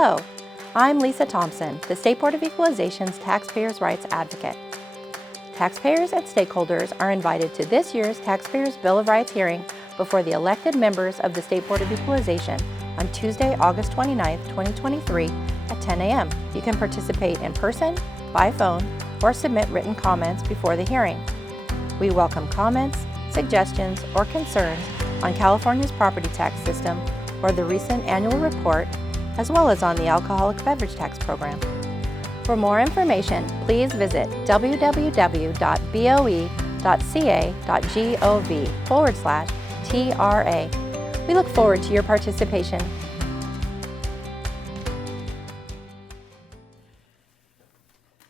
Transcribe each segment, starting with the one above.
Hello, I'm Lisa Thompson, the State Board of Equalization's Taxpayers' Rights Advocate. Taxpayers and stakeholders are invited to this year's Taxpayers' Bill of Rights hearing before the elected members of the State Board of Equalization on Tuesday, August 29, 2023 at 10 a.m. You can participate in person, by phone, or submit written comments before the hearing. We welcome comments, suggestions, or concerns on California's property tax system or the recent annual report, as well as on the alcoholic beverage tax program. For more information, please visit www.boe.ca.gov/TRA. We look forward to your participation.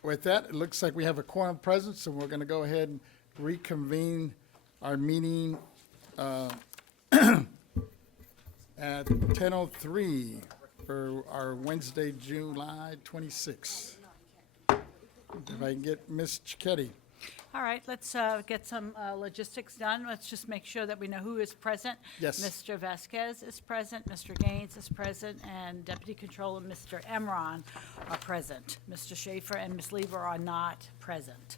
With that, it looks like we have a quorum present, so we're going to go ahead and reconvene our meeting at 10:03 for our Wednesday, July 26th. If I can get Ms. Cicchetti. All right, let's get some logistics done. Let's just make sure that we know who is present. Yes. Mr. Vasquez is present, Mr. Gaines is present, and Deputy Controller Mr. Emron are present. Mr. Schaefer and Ms. Lieber are not present.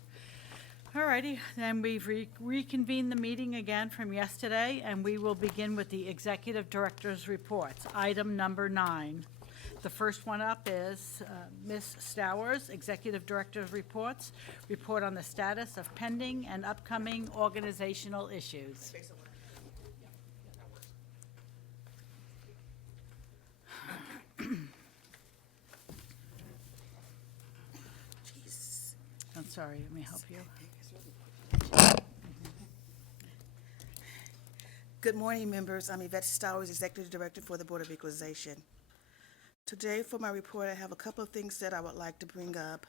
All righty, then we've reconvened the meeting again from yesterday, and we will begin with the Executive Director's reports. Item number 9. The first one up is Ms. Stowers, Executive Director's reports. Report on the status of pending and upcoming organizational issues. I'm sorry, let me help you. Good morning, members. I'm Yvette Stowers, Executive Director for the Board of Equalization. Today, for my report, I have a couple of things that I would like to bring up.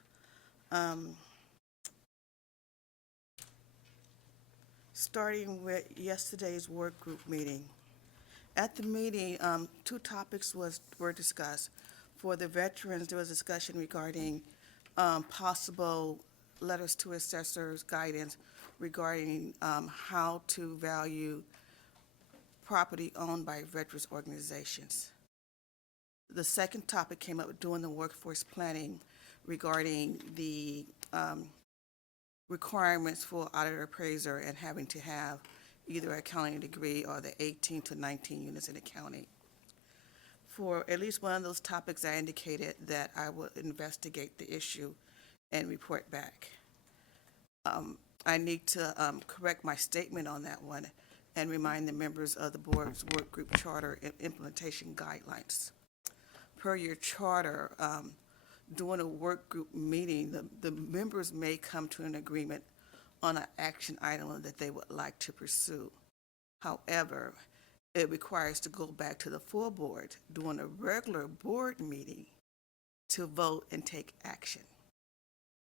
Starting with yesterday's work group meeting. At the meeting, 2 topics were discussed. For the veterans, there was discussion regarding possible letters to assessors guidance regarding how to value property owned by veterans organizations. The second topic came up with doing the workforce planning regarding the requirements for auditor appraiser and having to have either a accounting degree or the 18 to 19 units in accounting. For at least one of those topics, I indicated that I would investigate the issue and report back. I need to correct my statement on that one and remind the members of the board's work group charter and implementation guidelines. Per your charter, during a work group meeting, the members may come to an agreement on an action item that they would like to pursue. However, it requires to go back to the full board during a regular board meeting to vote and take action.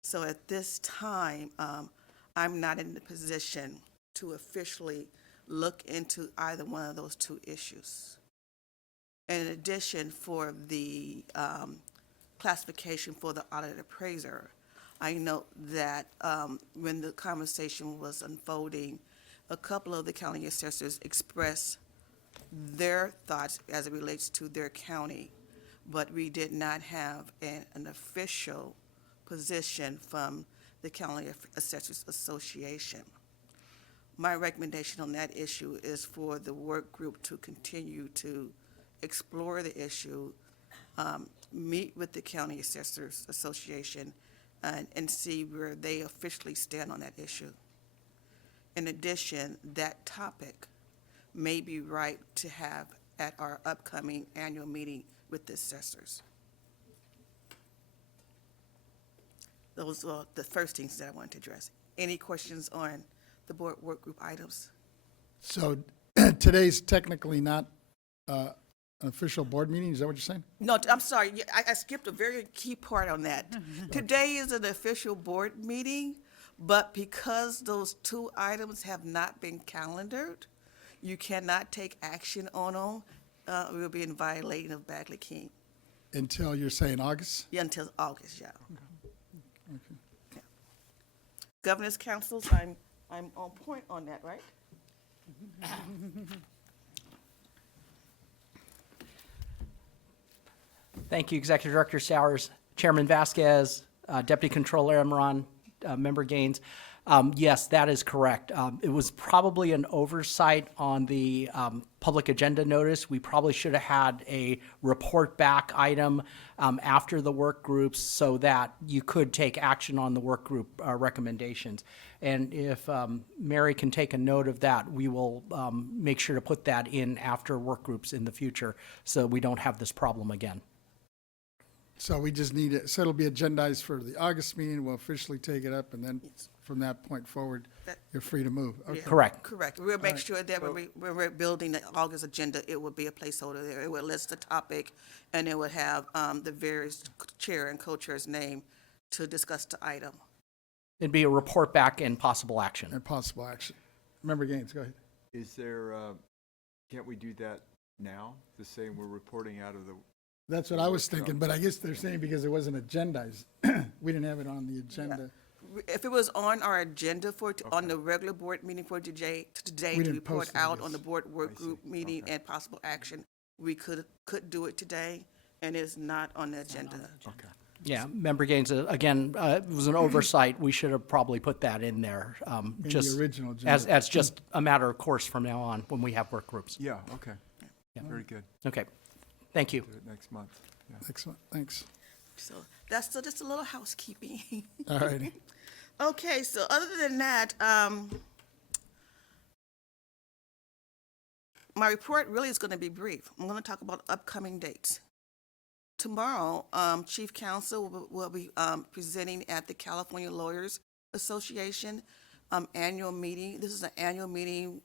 So at this time, I'm not in the position to officially look into either one of those 2 issues. In addition, for the classification for the audit appraiser, I note that when the conversation was unfolding, a couple of the county assessors expressed their thoughts as it relates to their county, but we did not have an official position from the County Assessors Association. My recommendation on that issue is for the work group to continue to explore the issue, meet with the County Assessors Association, and see where they officially stand on that issue. In addition, that topic may be right to have at our upcoming annual meeting with the assessors. Those are the first things that I wanted to address. Any questions on the board work group items? So today's technically not an official board meeting, is that what you're saying? No, I'm sorry, I skipped a very key part on that. Today is an official board meeting, but because those 2 items have not been calendared, you cannot take action on them. We'll be in violation of Bagley King. Until you're saying August? Yeah, until August, yeah. Okay. Yeah. Governors councils, I'm on point on that, right? Thank you, Executive Director Sowers, Chairman Vasquez, Deputy Controller Emron, Member Gaines. Yes, that is correct. It was probably an oversight on the public agenda notice. We probably should have had a report back item after the work groups so that you could take action on the work group recommendations. And if Mary can take a note of that, we will make sure to put that in after work groups in the future so we don't have this problem again. So we just need it, so it'll be agendized for the August meeting, we'll officially take it up, and then from that point forward, you're free to move. Okay. Correct. Correct. We'll make sure that when we're building the August agenda, it will be a placeholder there. It will list the topic, and it would have the various chair and co-chair's name to discuss the item. It'd be a report back and possible action. And possible action. Member Gaines, go ahead. Is there, can't we do that now? The same, we're reporting out of the, That's what I was thinking, but I guess they're saying because it wasn't agendized, we didn't have it on the agenda. If it was on our agenda for, on the regular board meeting for today, We to didn't report post it, out I on the guess. board work I see. group meeting Okay. and possible action, we could do it today, and it's not on the agenda. okay. Yeah, Member Gaines, again, it was an oversight. We should have probably put that in there. the Just original as, agenda. as just a matter of course from now on when we have work groups. Yeah, okay. Very good. Okay, thank you. Do it next month. Yeah. Excellent, thanks. So that's just a little housekeeping. All righty. Okay, so other than that, my report really is going to be brief. I'm going to talk about upcoming dates. Tomorrow, Chief Counsel will be presenting at the California Lawyers Association annual meeting. This is an annual meeting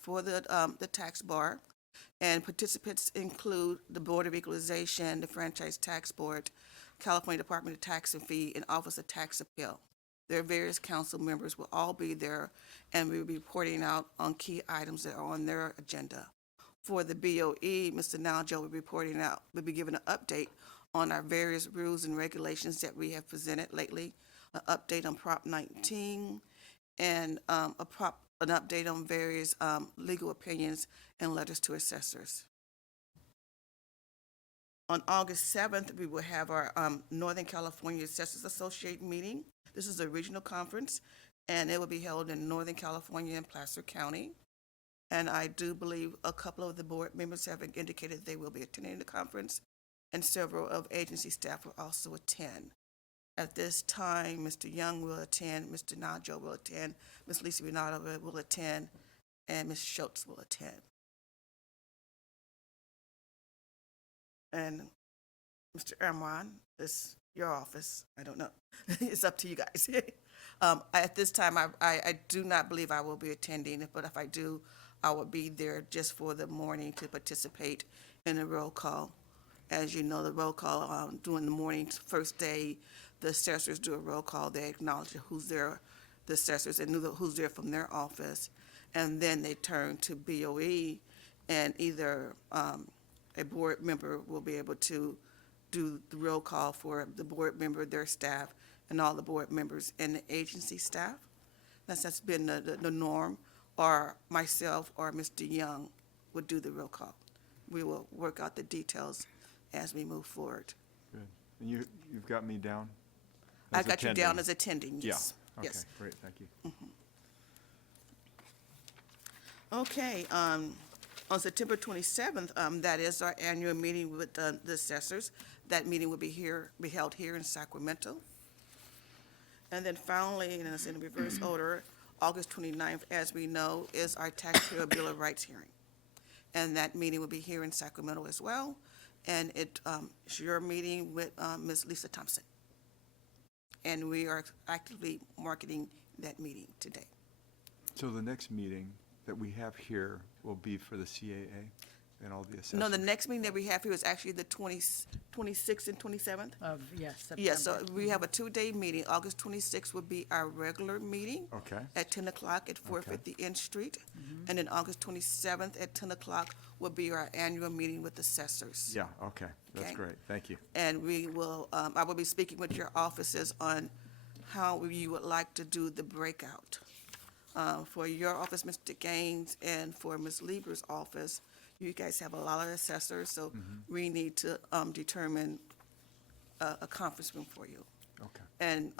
for the tax bar, and participants include the Board of Equalization, the Franchise Tax Board, California Department of Tax and Fee, and Office of Tax Appeal. Their various council members will all be there, and we'll be reporting out on key items that are on their agenda. For the BOE, Mr. Naljo will be reporting out, will be giving an update on our various rules and regulations that we have presented lately, an update on Prop 19, and an update on various legal opinions and letters to assessors. On August 7th, we will have our Northern California Assessors Association meeting. This is a regional conference, and it will be held in Northern California and Placer County. And I do believe a couple of the board members have indicated they will be attending the conference, and several of agency staff will also attend. At this time, Mr. Young will attend, Mr. Najo will attend, Ms. Lisa Renato will attend, and Ms. Schultz will attend. And Mr. Amron, this your office. I don't know. It's up to you guys. At this time, I do not believe I will be attending, but if I do, I will be there just for the morning to participate in the roll call. As you know, the roll call during the morning, first day, the assessors do a roll call. They acknowledge who's there, the assessors, and who's there from their office. And then they turn to BOE, and either a board member will be able to do the roll call for the board member, their staff, and all the board members and the agency staff. That's been the norm, or myself or Mr. Young would do the roll call. We will work out the details as we move forward. Good. And you've got me down? I as got you down attending? as attending, yes. Yeah, okay, Yes. great, thank you. Okay, on September 27th, that is our annual meeting with the assessors. That meeting will be held here in Sacramento. And then finally, and it's in reverse order, August 29th, as we know, is our taxpayer Bill of Rights hearing. And that meeting will be here in Sacramento as well. And it's your meeting with Ms. Lisa Thompson. And we are actively marketing that meeting today. So the next meeting that we have here will be for the CAA and all the assessors? No, the next meeting that we have here is actually the 26th and 27th. Of, yes, September. Yes, so we have a two-day meeting. August 26th will be our regular meeting. Okay. At 10 o'clock at 450 N Street. And then August 27th at 10 o'clock will be our annual meeting with assessors. Yeah, okay, that's Okay. great, thank you. And we will, I will be speaking with your offices on how you would like to do the breakout. For your office, Mr. Gaines, and for Ms. Lieber's office, You guys have a lot of assessors, so we need to determine a conference room for you. Okay. And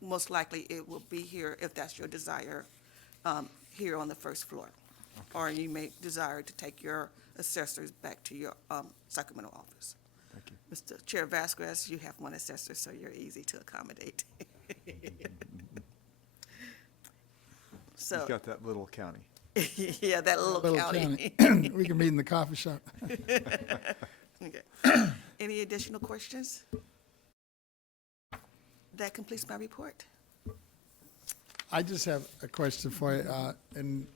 most likely it will be here, if that's your desire, here on the first floor. Or you may desire to take your assessors back to your Sacramento office. Thank you. Mr. Chair Vasquez, you have one assessor, so you're easy to accommodate. He's So, got that little county. yeah, that little Little county. county. We can meet in the coffee shop. Okay. Any additional questions? That completes my report. I just have a question for you, and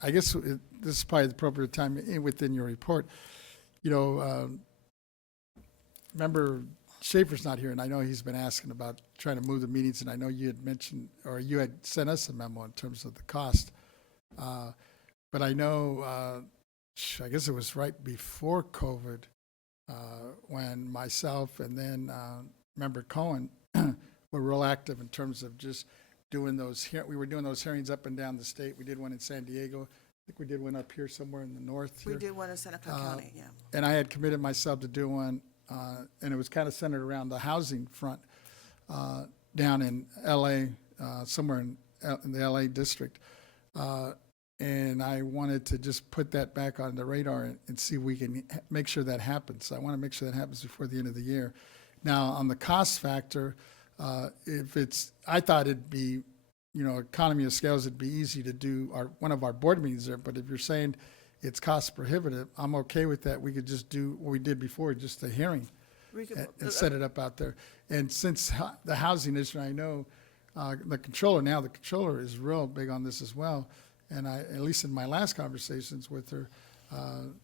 I guess this is probably the appropriate time within your report. You know, remember Schaefer's not here, and I know he's been asking about trying to move the meetings, and I know you had mentioned, or you had sent us a memo in terms of the cost. But I know, I guess it was right before COVID, when myself and then Member Cohen were real active in terms of just doing those, we were doing those hearings up and down the state. We did one in San Diego. I think we did one up here somewhere in the north We here. did one in Santa Clara County, yeah. And I had committed myself to do one, and it was kind of centered around the housing front down in LA, somewhere in the LA district. And I wanted to just put that back on the radar and see if we can make sure that happens. So I want to make sure that happens before the end of the year. Now, on the cost factor, if it's, I thought it'd be, you know, economy of scales, it'd be easy to do one of our board meetings there. But if you're saying it's cost prohibitive, I'm okay with that. We could just do what we did before, just a hearing We could- and set it up out there. And since the housing issue, I know the controller is real big on this as well. And I, at least in my last conversations with her,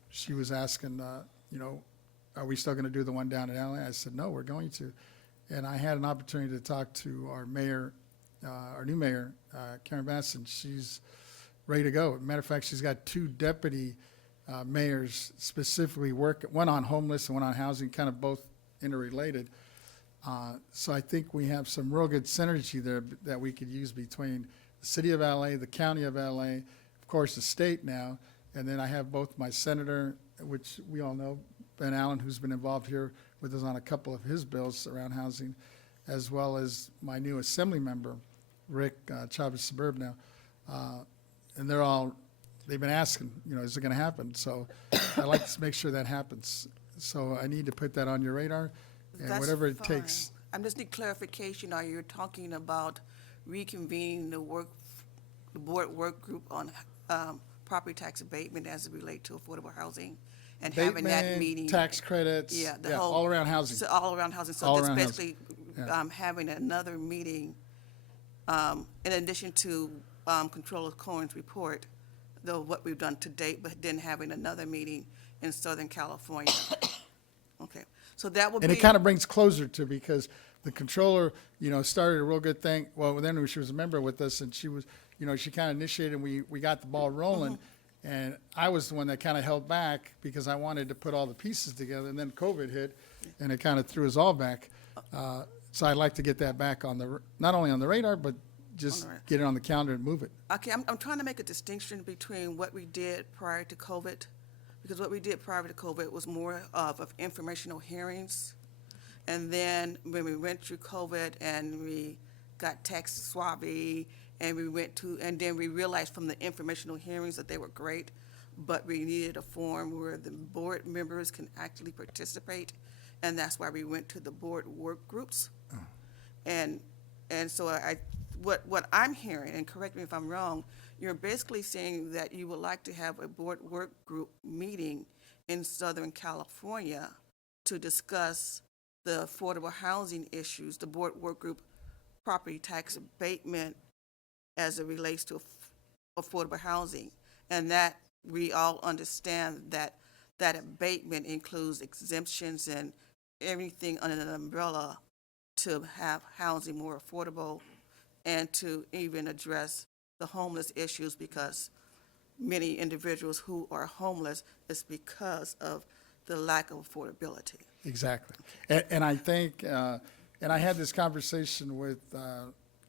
she was asking, you know, are we still going to do the one down in LA? I said, no, we're going to. And I had an opportunity to talk to our mayor, our new mayor, Karen Bass, and she's ready to go. Matter of fact, she's got 2 deputy mayors specifically one on homeless and one on housing, kind of both interrelated. So I think we have some real good synergy there that we could use between the city of LA, the county of LA, of course, the state now, and then I have both my senator, which we all know, Ben Allen, who's been involved here with us on a couple of his bills around housing, as well as my new assembly member, Rick Chavez Suburb now. And they've been asking, you know, is it going to happen? So I'd like to make sure that happens. So I need to put that on your radar, and That's whatever it fine. takes. I just need clarification. Are you talking about reconvening the board work group on property tax abatement as it relates to affordable housing? And having that Abatement, meeting? tax credits, Yeah, the yeah, whole. all around housing. So all around housing. So All just around housing. basically Yeah. having another meeting, in addition to Controller Cohen's report, though what we've done to date, but then having another meeting in Southern California. Okay, so that would be. And it kind of brings closure to, because the controller, you know, started a real good thing. Well, then she was a member with us, and she was, you know, she kind of initiated, and we got the ball rolling. And I was the one that kind of held back because I wanted to put all the pieces together, and then COVID hit, and it kind of threw us all back. So I'd like to get that back on not only on the radar, but just On the ra- get it on the calendar and move it. Okay, I'm trying to make a distinction between what we did prior to COVID, because what we did prior to COVID was more of informational hearings. And then when we went through COVID and we got tax swabby, and then we realized from the informational hearings that they were great, but we needed a forum where the board members can actually participate, and that's why we went to the board work groups. And so what I'm hearing, and correct me if I'm wrong, you're basically saying that you would like to have a board work group meeting in Southern California to discuss the affordable housing issues, the board work group property tax abatement as it relates to affordable housing. And that we all understand that that abatement includes exemptions and everything under the umbrella to have housing more affordable and to even address the homeless issues, because many individuals who are homeless is because of the lack of affordability. Exactly. And I think, and I had this conversation with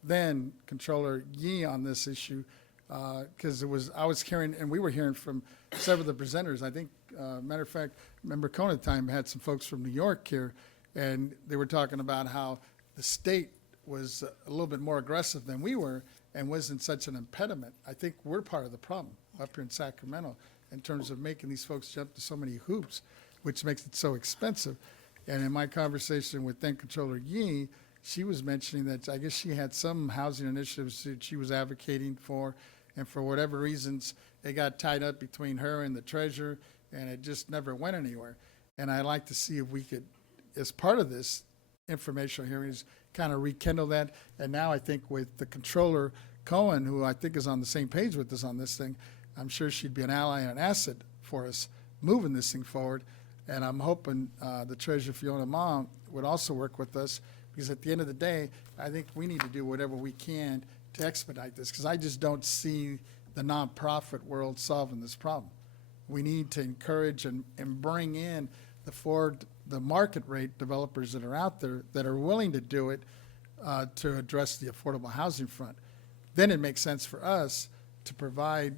then Controller Yee on this issue because I was hearing, and we were hearing from several of the presenters. I think, matter of fact, remember Kona at the time had some folks from New York here, and they were talking about how the state was a little bit more aggressive than we were and wasn't such an impediment. I think we're part of the problem up here in Sacramento in terms of making these folks jump to so many hoops, which makes it so expensive. And in my conversation with then Controller Yee, she was mentioning that I guess she had some housing initiatives that she was advocating for, and for whatever reasons, it got tied up between her and the treasurer, and it just never went anywhere. And I'd like to see if we could, as part of this informational hearings, kind of rekindle that. And now I think with the Controller Cohen, who I think is on the same page with us on this thing, I'm sure she'd be an ally and an asset for us moving this thing forward. And I'm hoping the Treasurer Fiona Ma would also work with us, because at the end of the day, I think we need to do whatever we can to expedite this, because I just don't see the nonprofit world solving this problem. We need to encourage and bring in the market rate developers that are out there that are willing to do it to address the affordable housing front. Then it makes sense for us to provide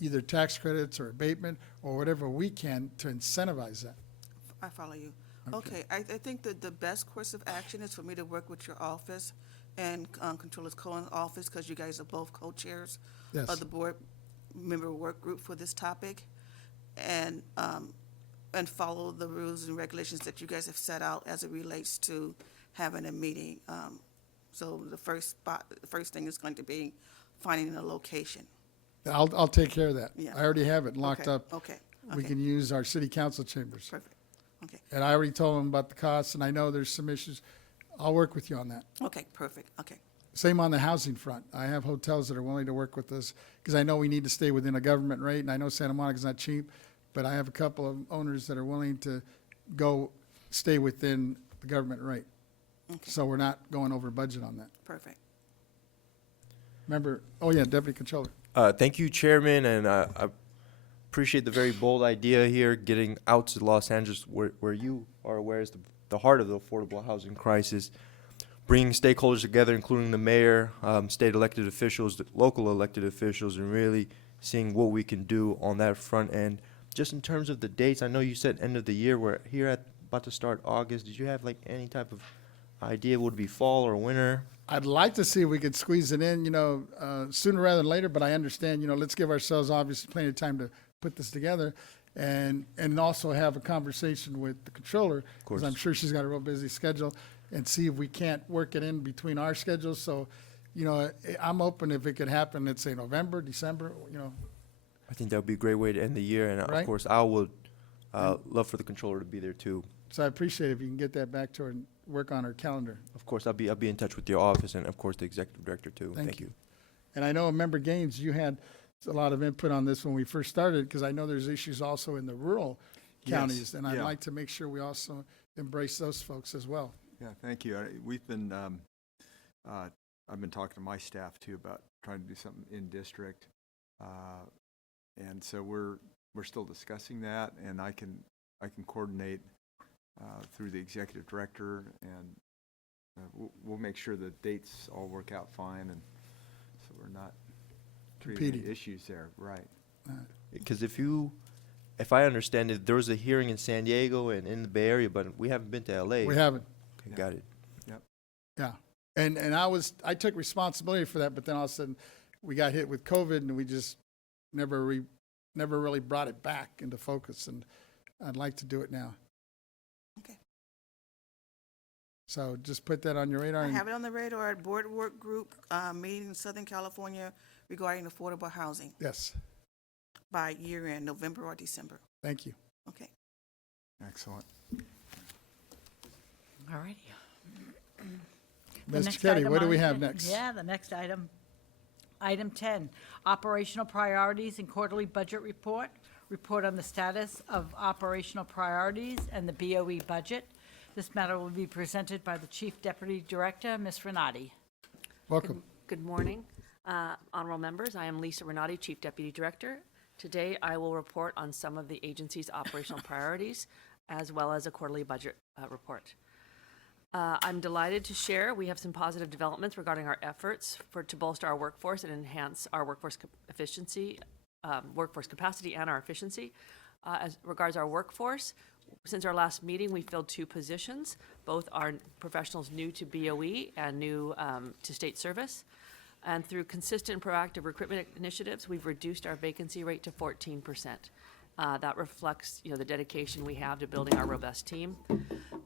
either tax credits or abatement or whatever we can to incentivize that. I follow you. Okay, I think that the best course of action is for me to work with your office and Controller Cohen's office, because you guys are both co-chairs Yes. of the board member work group for this topic, and follow the rules and regulations that you guys have set out as it relates to having a meeting. So the first thing is going to be finding a location. I'll take care of that. Yeah. I already have it locked Okay, up. okay, We okay. can use our city council chambers. Perfect. Okay, And I already told them about the costs, and I know there's some issues. I'll work with you on that. okay, perfect, okay. Same on the housing front. I have hotels that are willing to work with us, because I know we need to stay within a government rate, and I know Santa Monica's not cheap, but I have a couple of owners that are willing to stay within the government rate. Okay. So we're not going over budget on that. Perfect. Remember, oh yeah, Deputy Controller. Thank you, Chairman, and I appreciate the very bold idea here, getting out to Los Angeles, where you are aware is the heart of the affordable housing crisis, bringing stakeholders together, including the mayor, state elected officials, the local elected officials, and really seeing what we can do on that front end. Just in terms of the dates, I know you said end of the year. We're here about to start August. Did you have like any type of idea? Would it be fall or winter? I'd like to see if we could squeeze it in, sooner rather than later, but I understand, let's give ourselves obviously plenty of time to put this together, and also have a conversation with the controller, because I'm sure she's got a real busy schedule, and see if we can't work it in between our schedules. So, I'm open if it could happen, let's say November, December, I think that would be a great way to end the year, and Right. of course, I would love for the controller to be there too. So I appreciate it if you can get that back to her and work on her calendar. Of course, I'll be in touch with your office and of course the executive director too. Thank you. And I know, Member Gaines, you had a lot of input on this when we first started, because I know there's issues also in the rural Yes, counties, and I'd yeah. like to make sure we also embrace those folks as well. Yeah, thank you. We've been, I've been talking to my staff too about trying to do something in district. And so we're still discussing that, and I can coordinate through the executive director, and we'll make sure the dates all work out fine, and so we're not creating any Competing. issues there, right? Because if I understand it, there was a hearing in San Diego and in the Bay Area, but we haven't been to LA. We haven't, Okay, got it. yeah. And I took responsibility for that, but then all of a sudden, we got hit with COVID, and we just never really brought it back into focus, and I'd like to do it now. Okay. So just put that on your radar. I and- have it on the radar, board work group, meeting in Southern California regarding affordable housing Yes, by year end, November or December. thank you. Okay. Excellent. All righty. Mr. Ketty, what do we have next? Yeah, the next item. Item 10, operational priorities and quarterly budget report. Report on the status of operational priorities and the BOE budget. This matter will be presented by the Chief Deputy Director, Ms. Renati. Welcome. Good morning, honorable members. I am Lisa Renati, Chief Deputy Director. Today, I will report on some of the agency's operational priorities, as well as a quarterly budget report. I'm delighted to share, we have some positive developments regarding our efforts to bolster our workforce and enhance our workforce efficiency, workforce capacity and our efficiency. As regards our workforce, since our last meeting, we filled 2 positions. Both are professionals new to BOE and new to state service. And through consistent and proactive recruitment initiatives, we've reduced our vacancy rate to 14%. That reflects, the dedication we have to building our robust team.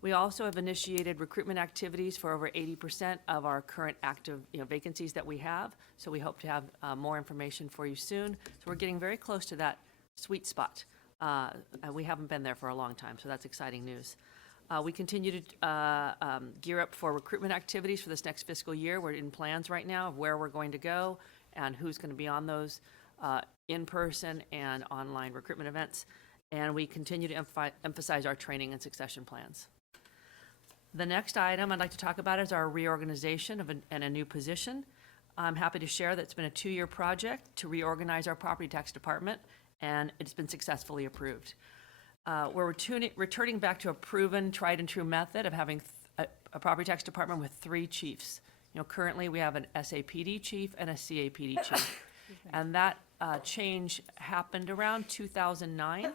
We also have initiated recruitment activities for over 80% of our current active, vacancies that we have. So we hope to have more information for you soon. So we're getting very close to that sweet spot. And we haven't been there for a long time, so that's exciting news. We continue to gear up for recruitment activities for this next fiscal year. We're in plans right now of where we're going to go and who's going to be on those in-person and online recruitment events. And we continue to emphasize our training and succession plans. The next item I'd like to talk about is our reorganization and a new position. I'm happy to share that it's been a 2-year project to reorganize our property tax department, and it's been successfully approved. We're returning back to a proven, tried and true method of having a property tax department with 3 chiefs. Currently we have an SAPD chief and a CAPD chief. And that change happened around 2009,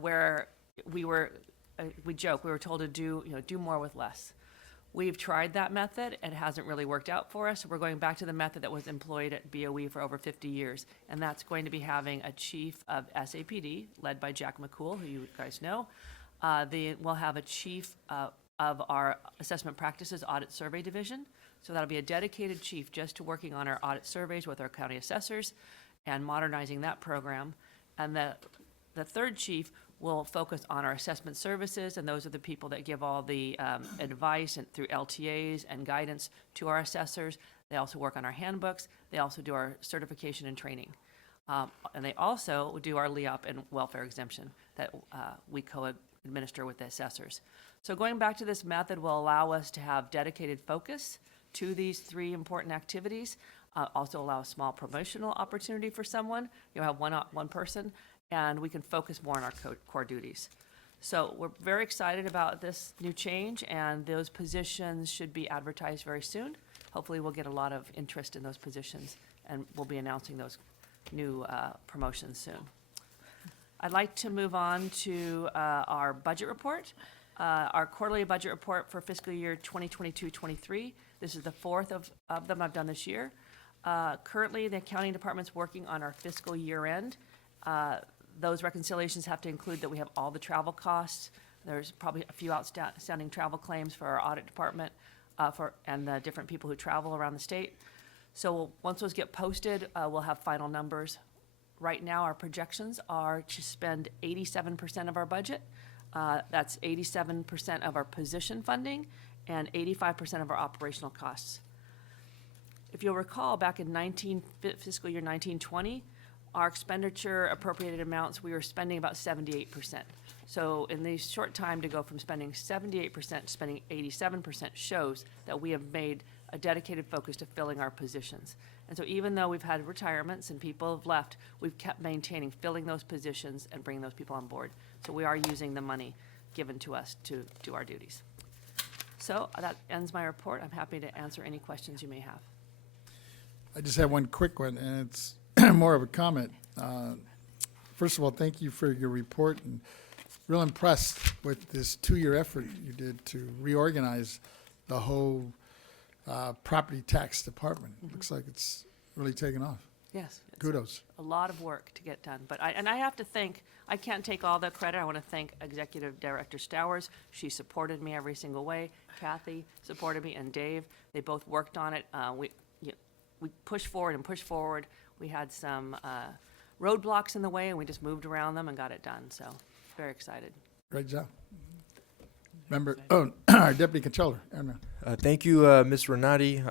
where we joke, we were told to do more with less. We've tried that method, and it hasn't really worked out for us. So we're going back to the method that was employed at BOE for over 50 years, and that's going to be having a chief of SAPD, led by Jack McCool, who you guys know. We'll have a chief of our assessment practices audit survey division. So that'll be a dedicated chief just to working on our audit surveys with our county assessors and modernizing that program. And the third chief will focus on our assessment services, and those are the people that give all the advice and through LTAs and guidance to our assessors. They also work on our handbooks. They also do our certification and training. And they also do our LEOP and welfare exemption that we co-administer with the assessors. So going back to this method will allow us to have dedicated focus to these 3 important activities. Also allow a small promotional opportunity for someone. You'll have one person, and we can focus more on our core duties. So we're very excited about this new change, and those positions should be advertised very soon. Hopefully we'll get a lot of interest in those positions, and we'll be announcing those new promotions soon. I'd like to move on to our budget report. Our quarterly budget report for fiscal year 2022-23. This is the 4th of them I've done this year. Currently, the accounting department's working on our fiscal year end. Those reconciliations have to include that we have all the travel costs. There's probably a few outstanding travel claims for our audit department and the different people who travel around the state. So once those get posted, we'll have final numbers. Right now, our projections are to spend 87% of our budget. That's 87% of our position funding and 85% of our operational costs. If you'll recall, back in fiscal year 1920, our expenditure appropriated amounts, we were spending about 78%. So in the short time to go from spending 78% to spending 87% shows that we have made a dedicated focus to filling our positions. And so even though we've had retirements and people have left, we've kept maintaining filling those positions and bringing those people on board. So we are using the money given to us to do our duties. So that ends my report. I'm happy to answer any questions you may have. I just have one quick one, and it's more of a comment. First of all, thank you for your report, and real impressed with this 2-year effort you did to reorganize the whole property tax department. Looks like it's really taken off. Yes. It's Kudos. a lot of work to get done. But I have to thank, I can't take all the credit. I want to thank Executive Director Stowers. She supported me every single way. Kathy supported me, and Dave. They both worked on it. We pushed forward and pushed forward. We had some roadblocks in the way, and we just moved around them and got it done. So very excited. Great job. Member, our Deputy Controller, Aaron. Thank you, Ms. Renati.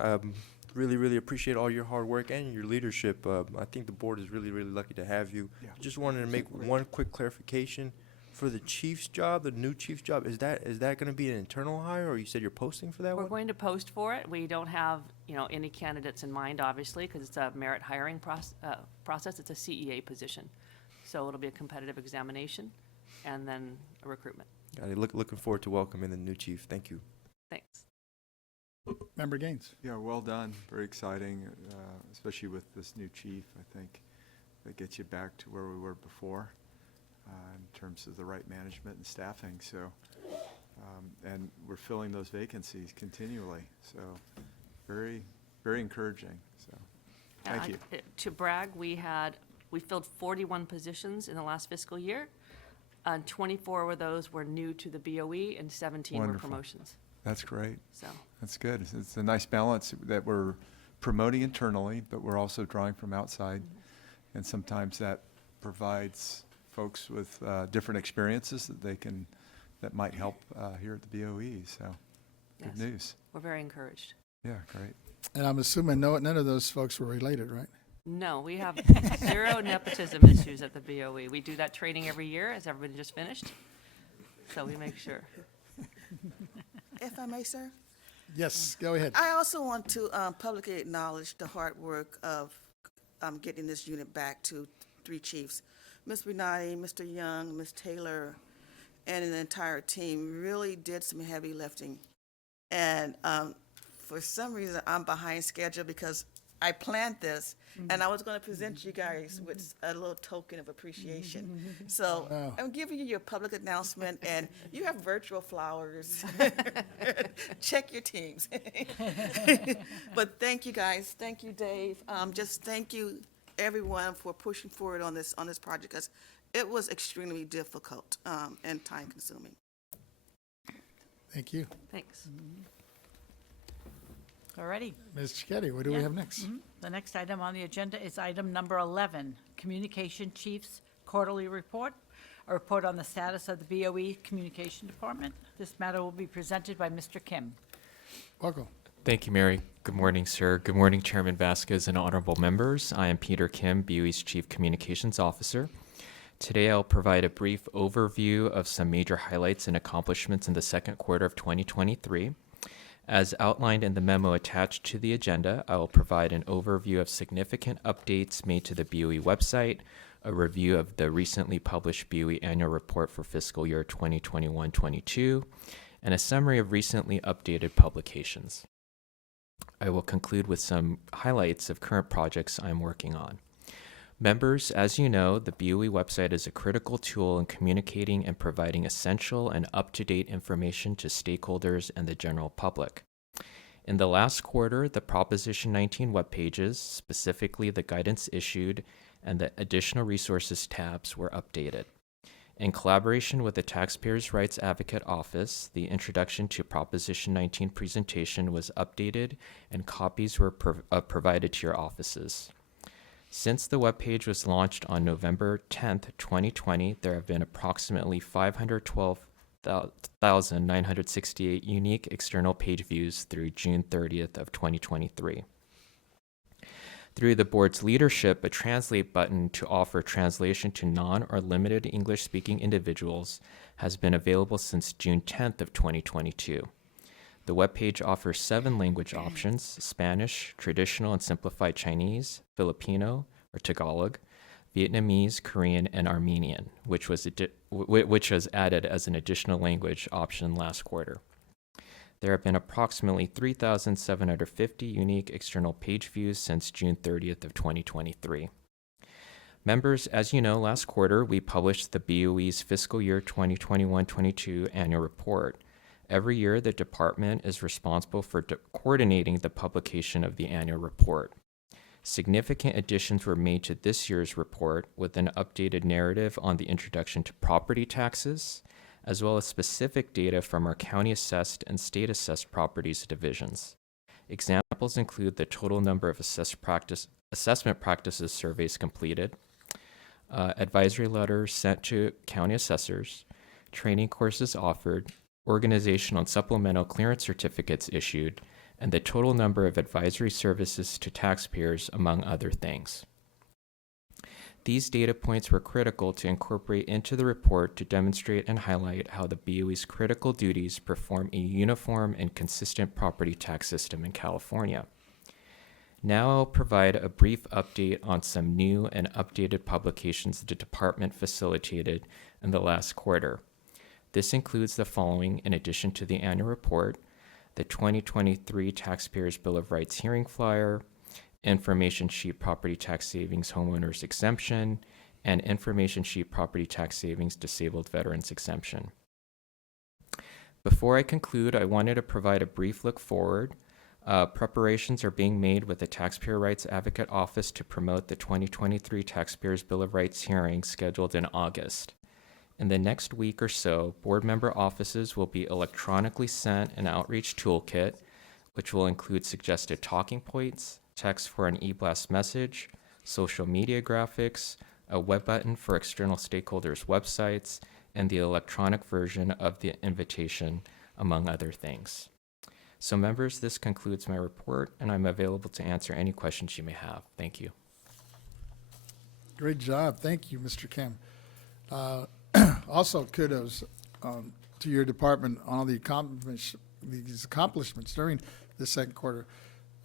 Really appreciate all your hard work and your leadership. I think the board is really lucky to have you. Yeah. Just wanted to make one quick clarification. For the chief's job, the new chief's job, is that going to be an internal hire, or you said you're posting for that We're one? going to post for it. We don't have, any candidates in mind, obviously, because it's a merit hiring process. It's a CEA position. So it'll be a competitive examination and then a recruitment. Got it. Looking forward to welcoming the new chief. Thank you. Thanks. Member Gaines. Yeah, well done. Very exciting, especially with this new chief. I think that gets you back to where we were before in terms of the right management and staffing. So, and we're filling those vacancies continually. So, very, very encouraging. So, thank you. To brag, we filled 41 positions in the last fiscal year. 24 of those were new to the BOE and 17 were Wonderful. promotions. That's great. So, That's good. It's a nice balance that we're promoting internally, but we're also drawing from outside. And sometimes that provides folks with different experiences that might help here at the BOE. So, yes, good news. we're very encouraged. Yeah, great. And I'm assuming none of those folks were related, right? No, we have zero nepotism issues at the BOE. We do that training every year, as everybody just finished. So we make sure. If I may, sir? Yes, go ahead. I also want to publicly acknowledge the hard work of getting this unit back to 3 chiefs. Ms. Bernardi, Mr. Young, Ms. Taylor, and the entire team really did some heavy lifting. And for some reason, I'm behind schedule because I planned this, and I was going to present you guys with a little token of appreciation. So Wow. I'm giving you your public announcement, and you have virtual flowers. Check your teams. But thank you, guys. Thank you, Dave. Just thank you, everyone, for pushing forward on this project, because it was extremely difficult and time-consuming. Thank you. Thanks. All righty. Ms. Cicchetti, what do we Yeah. have next? The next item on the agenda is item number 11, Communication Chief's Quarterly Report, a report on the status of the BOE Communication Department. This matter will be presented by Mr. Kim. Welcome. Thank you, Mary. Good morning, sir. Good morning, Chairman Vasquez and honorable members. I am Peter Kim, BOE's Chief Communications Officer. Today, I'll provide a brief overview of some major highlights and accomplishments in the second quarter of 2023. As outlined in the memo attached to the agenda, I will provide an overview of significant updates made to the BOE website, a review of the recently published BOE annual report for fiscal year 2021-22, and a summary of recently updated publications. I will conclude with some highlights of current projects I'm working on. Members, as you know, the BOE website is a critical tool in communicating and providing essential and up-to-date information to stakeholders and the general public. In the last quarter, the Proposition 19 web pages, specifically the guidance issued and the additional resources tabs, were updated. In collaboration with the Taxpayers' Rights Advocate Office, the Introduction to Proposition 19 presentation was updated and copies were provided to your offices. Since the webpage was launched on November 10th, 2020, there have been approximately 512,968 unique external page views through June 30th of 2023. Through the board's leadership, a translate button to offer translation to non- or limited English-speaking individuals has been available since June 10th of 2022. The webpage offers 7 language options: Spanish, traditional and simplified Chinese, Filipino or Tagalog, Vietnamese, Korean, and Armenian, which was added as an additional language option last quarter. There have been approximately 3,750 unique external page views since June 30th of 2023. Members, as you know, last quarter we published the BOE's fiscal year 2021-22 annual report. Every year, the department is responsible for coordinating the publication of the annual report. Significant additions were made to this year's report with an updated narrative on the introduction to property taxes, as well as specific data from our county-assessed and state-assessed properties divisions. Examples include the total number of assessment practices surveys completed, advisory letters sent to county assessors, training courses offered, organizational and supplemental clearance certificates issued, and the total number of advisory services to taxpayers, among other things. These data points were critical to incorporate into the report to demonstrate and highlight how the BOE's critical duties perform a uniform and consistent property tax system in California. Now I'll provide a brief update on some new and updated publications the department facilitated in the last quarter. This includes the following in addition to the annual report: the 2023 Taxpayers Bill of Rights hearing flyer, information sheet property tax savings homeowners exemption, and information sheet property tax savings disabled veterans exemption. Before I conclude, I wanted to provide a brief look forward. Preparations are being made with the Taxpayer Rights Advocate Office to promote the 2023 Taxpayers Bill of Rights hearing scheduled in August. In the next week or so, board member offices will be electronically sent an outreach toolkit, which will include suggested talking points, text for an e-blast message, social media graphics, a web button for external stakeholders' websites, and the electronic version of the invitation, among other things. So members, this concludes my report, and I'm available to answer any questions you may have. Thank you. Great job. Thank you, Mr. Kim. Also, kudos to your department on all these accomplishments during the second quarter.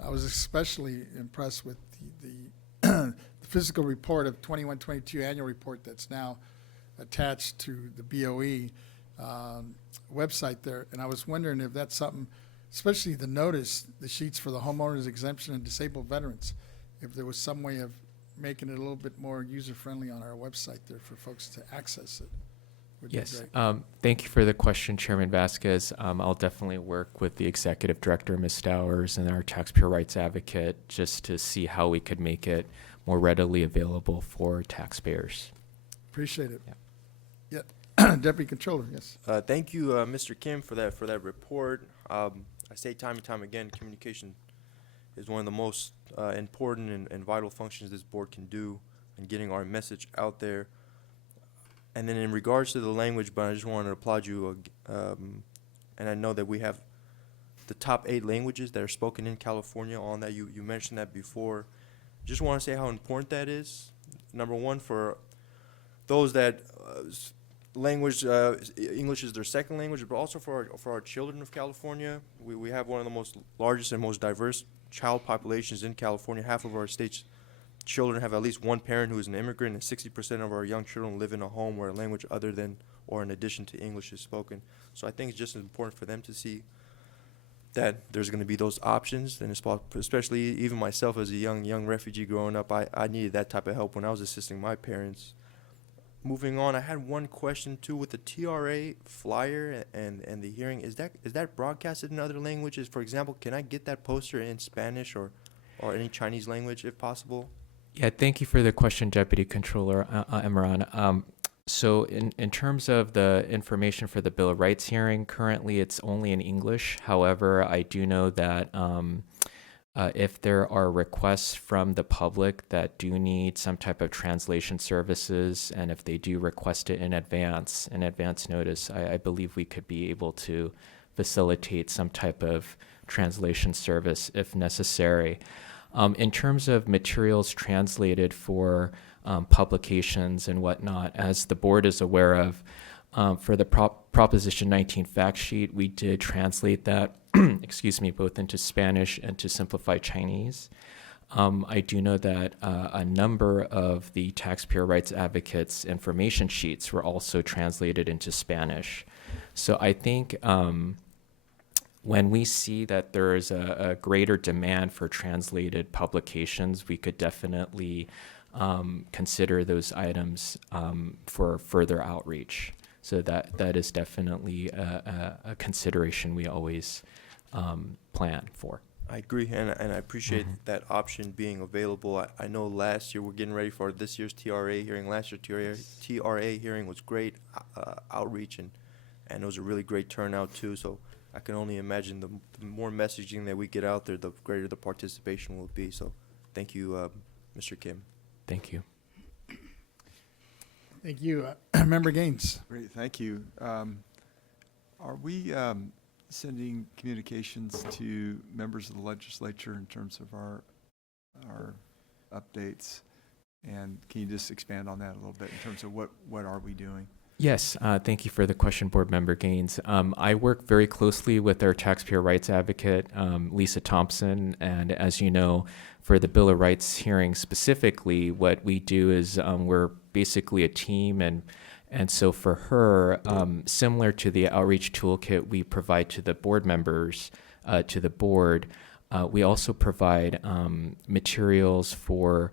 I was especially impressed with the physical report of 21-22 annual report that's now attached to the BOE website there. And I was wondering if that's something, especially the notice, the sheets for the homeowners exemption and disabled veterans, if there was some way of making it a little bit more user-friendly on our website there for folks to access it. Would be Yes, great. thank you for the question, Chairman Vasquez. I'll definitely work with the Executive Director, Ms. Stowers, and our Taxpayer Rights Advocate just to see how we could make it more readily available for taxpayers. Appreciate it. Yeah. Yeah, Deputy Controller, yes. Thank you, Mr. Kim, for that report. I say time and time again, communication is one of the most important and vital functions this board can do in getting our message out there. And then in regards to the language, but I just wanted to applaud you, and I know that we have the top 8 languages that are spoken in California on that. You mentioned that before. Just want to say how important that is. Number one, for those that English is their second language, but also for our children of California. We have one of the most largest and most diverse child populations in California. Half of our state's children have at least one parent who is an immigrant, and 60% of our young children live in a home where a language other than or in addition to English is spoken. So I think it's just important for them to see that there's going to be those options, and especially even myself as a young refugee growing up, I needed that type of help when I was assisting my parents. Moving on, I had one question too with the TRA flyer and the hearing. Is that broadcasted in other languages? For example, can I get that poster in Spanish or any Chinese language if possible? Yeah, thank you for the question, Deputy Controller Imran. So in terms of the information for the Bill of Rights hearing, currently it's only in English. However, I do know that if there are requests from the public that do need some type of translation services, and if they do request it in advance notice, I believe we could be able to facilitate some type of translation service if necessary. In terms of materials translated for publications and whatnot, as the board is aware of, for the Proposition 19 fact sheet, we did translate that, excuse me, both into Spanish and to simplified Chinese. I do know that a number of the Taxpayer Rights Advocates information sheets were also translated into Spanish. So I think when we see that there is a greater demand for translated publications, we could definitely consider those items for further outreach. So that is definitely a consideration we always plan for. I agree, and I appreciate that option being available. I know last year, we're getting ready for this year's TRA hearing. Last year, TRA hearing was great outreach, and it was a really great turnout too. So I can only imagine the more messaging that we get out there, the greater the participation will be. So thank you, Mr. Kim. Thank you. Thank you. Member Gaines. Great, thank you. Are we sending communications to members of the legislature in terms of our updates? And can you just expand on that a little bit in terms of what are we doing? Yes, thank you for the question, Board Member Gaines. I work very closely with our Taxpayer Rights Advocate, Lisa Thompson, and as you know, for the Bill of Rights hearing specifically, what we do is we're basically a team, and so for her, similar to the outreach toolkit we provide to the board members, to the board. We also provide materials for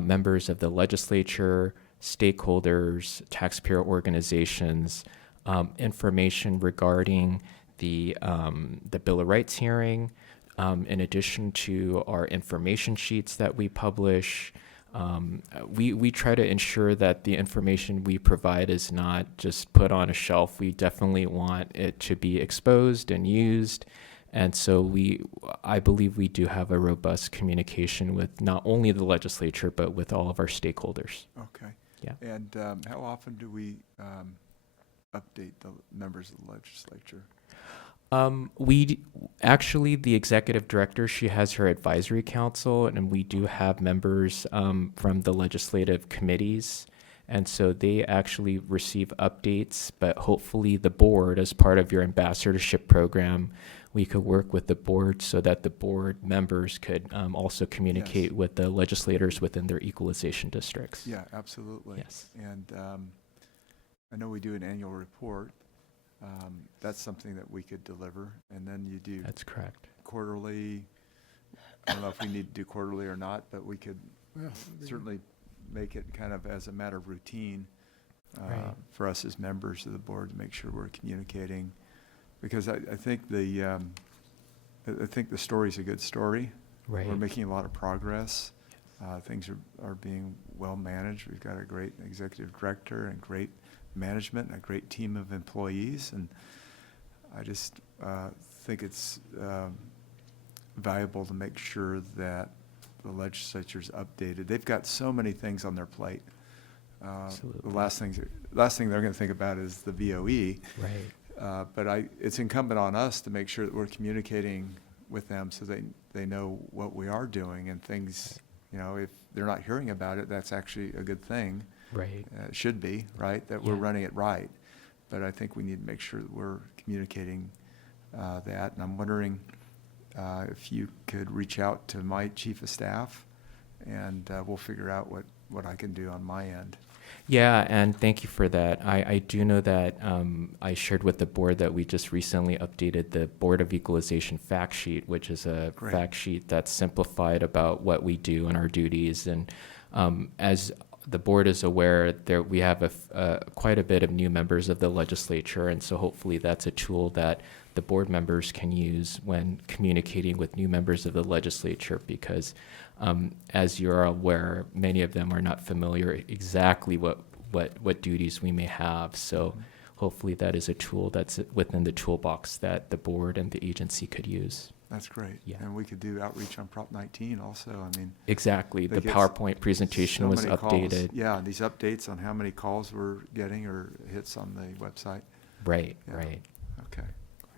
members of the legislature, stakeholders, taxpayer organizations, information regarding the Bill of Rights hearing, in addition to our information sheets that we publish. We try to ensure that the information we provide is not just put on a shelf. We definitely want it to be exposed and used. And so I believe we do have a robust communication with not only the legislature, but with all of our stakeholders. Okay. Yeah. And how often do we update the members of the legislature? Actually, the executive director, she has her advisory council, and we do have members from the legislative committees. And so they actually receive updates, but hopefully the board, as part of your ambassadorship program, we could work with the board so that the board members could also communicate with the legislators within their equalization districts. Yeah, absolutely. Yes. And I know we do an annual report. That's something that we could deliver. And then you do That's correct. quarterly. I don't know if we need to do quarterly or not, but we could Yeah, certainly make it kind of as a matter of routine Right. for us as members of the board to make sure we're communicating. Because I think the story's a good story. Right. We're making a lot of progress. Things are being well managed. We've got a great executive director and great management and a great team of employees. And I just think it's valuable to make sure that the legislature's updated. They've got so many things on their plate. Absolutely. The last thing they're going to think about is the BOE. Right. But it's incumbent on us to make sure that we're communicating with them so they know what we are doing and things, if they're not hearing about it, that's actually a good thing. Right. It should be, right, that we're Yeah. running it right. But I think we need to make sure that we're communicating that. And I'm wondering if you could reach out to my chief of staff, and we'll figure out what I can do on my end. Yeah, and thank you for that. I do know that I shared with the board that we just recently updated the Board of Equalization fact sheet, which is a Great. fact sheet that's simplified about what we do and our duties. And as the board is aware, we have quite a bit of new members of the legislature, and so hopefully that's a tool that the board members can use when communicating with new members of the legislature, because as you're aware, many of them are not familiar exactly what duties we may have. So hopefully that is a tool that's within the toolbox that the board and the agency could use. That's great. Yeah. And we could do outreach on Prop 19 also. I mean, Exactly. They The get PowerPoint presentation so was many calls. updated. Yeah, these updates on how many calls we're getting or hits on the website. Right, Yeah. right. Okay,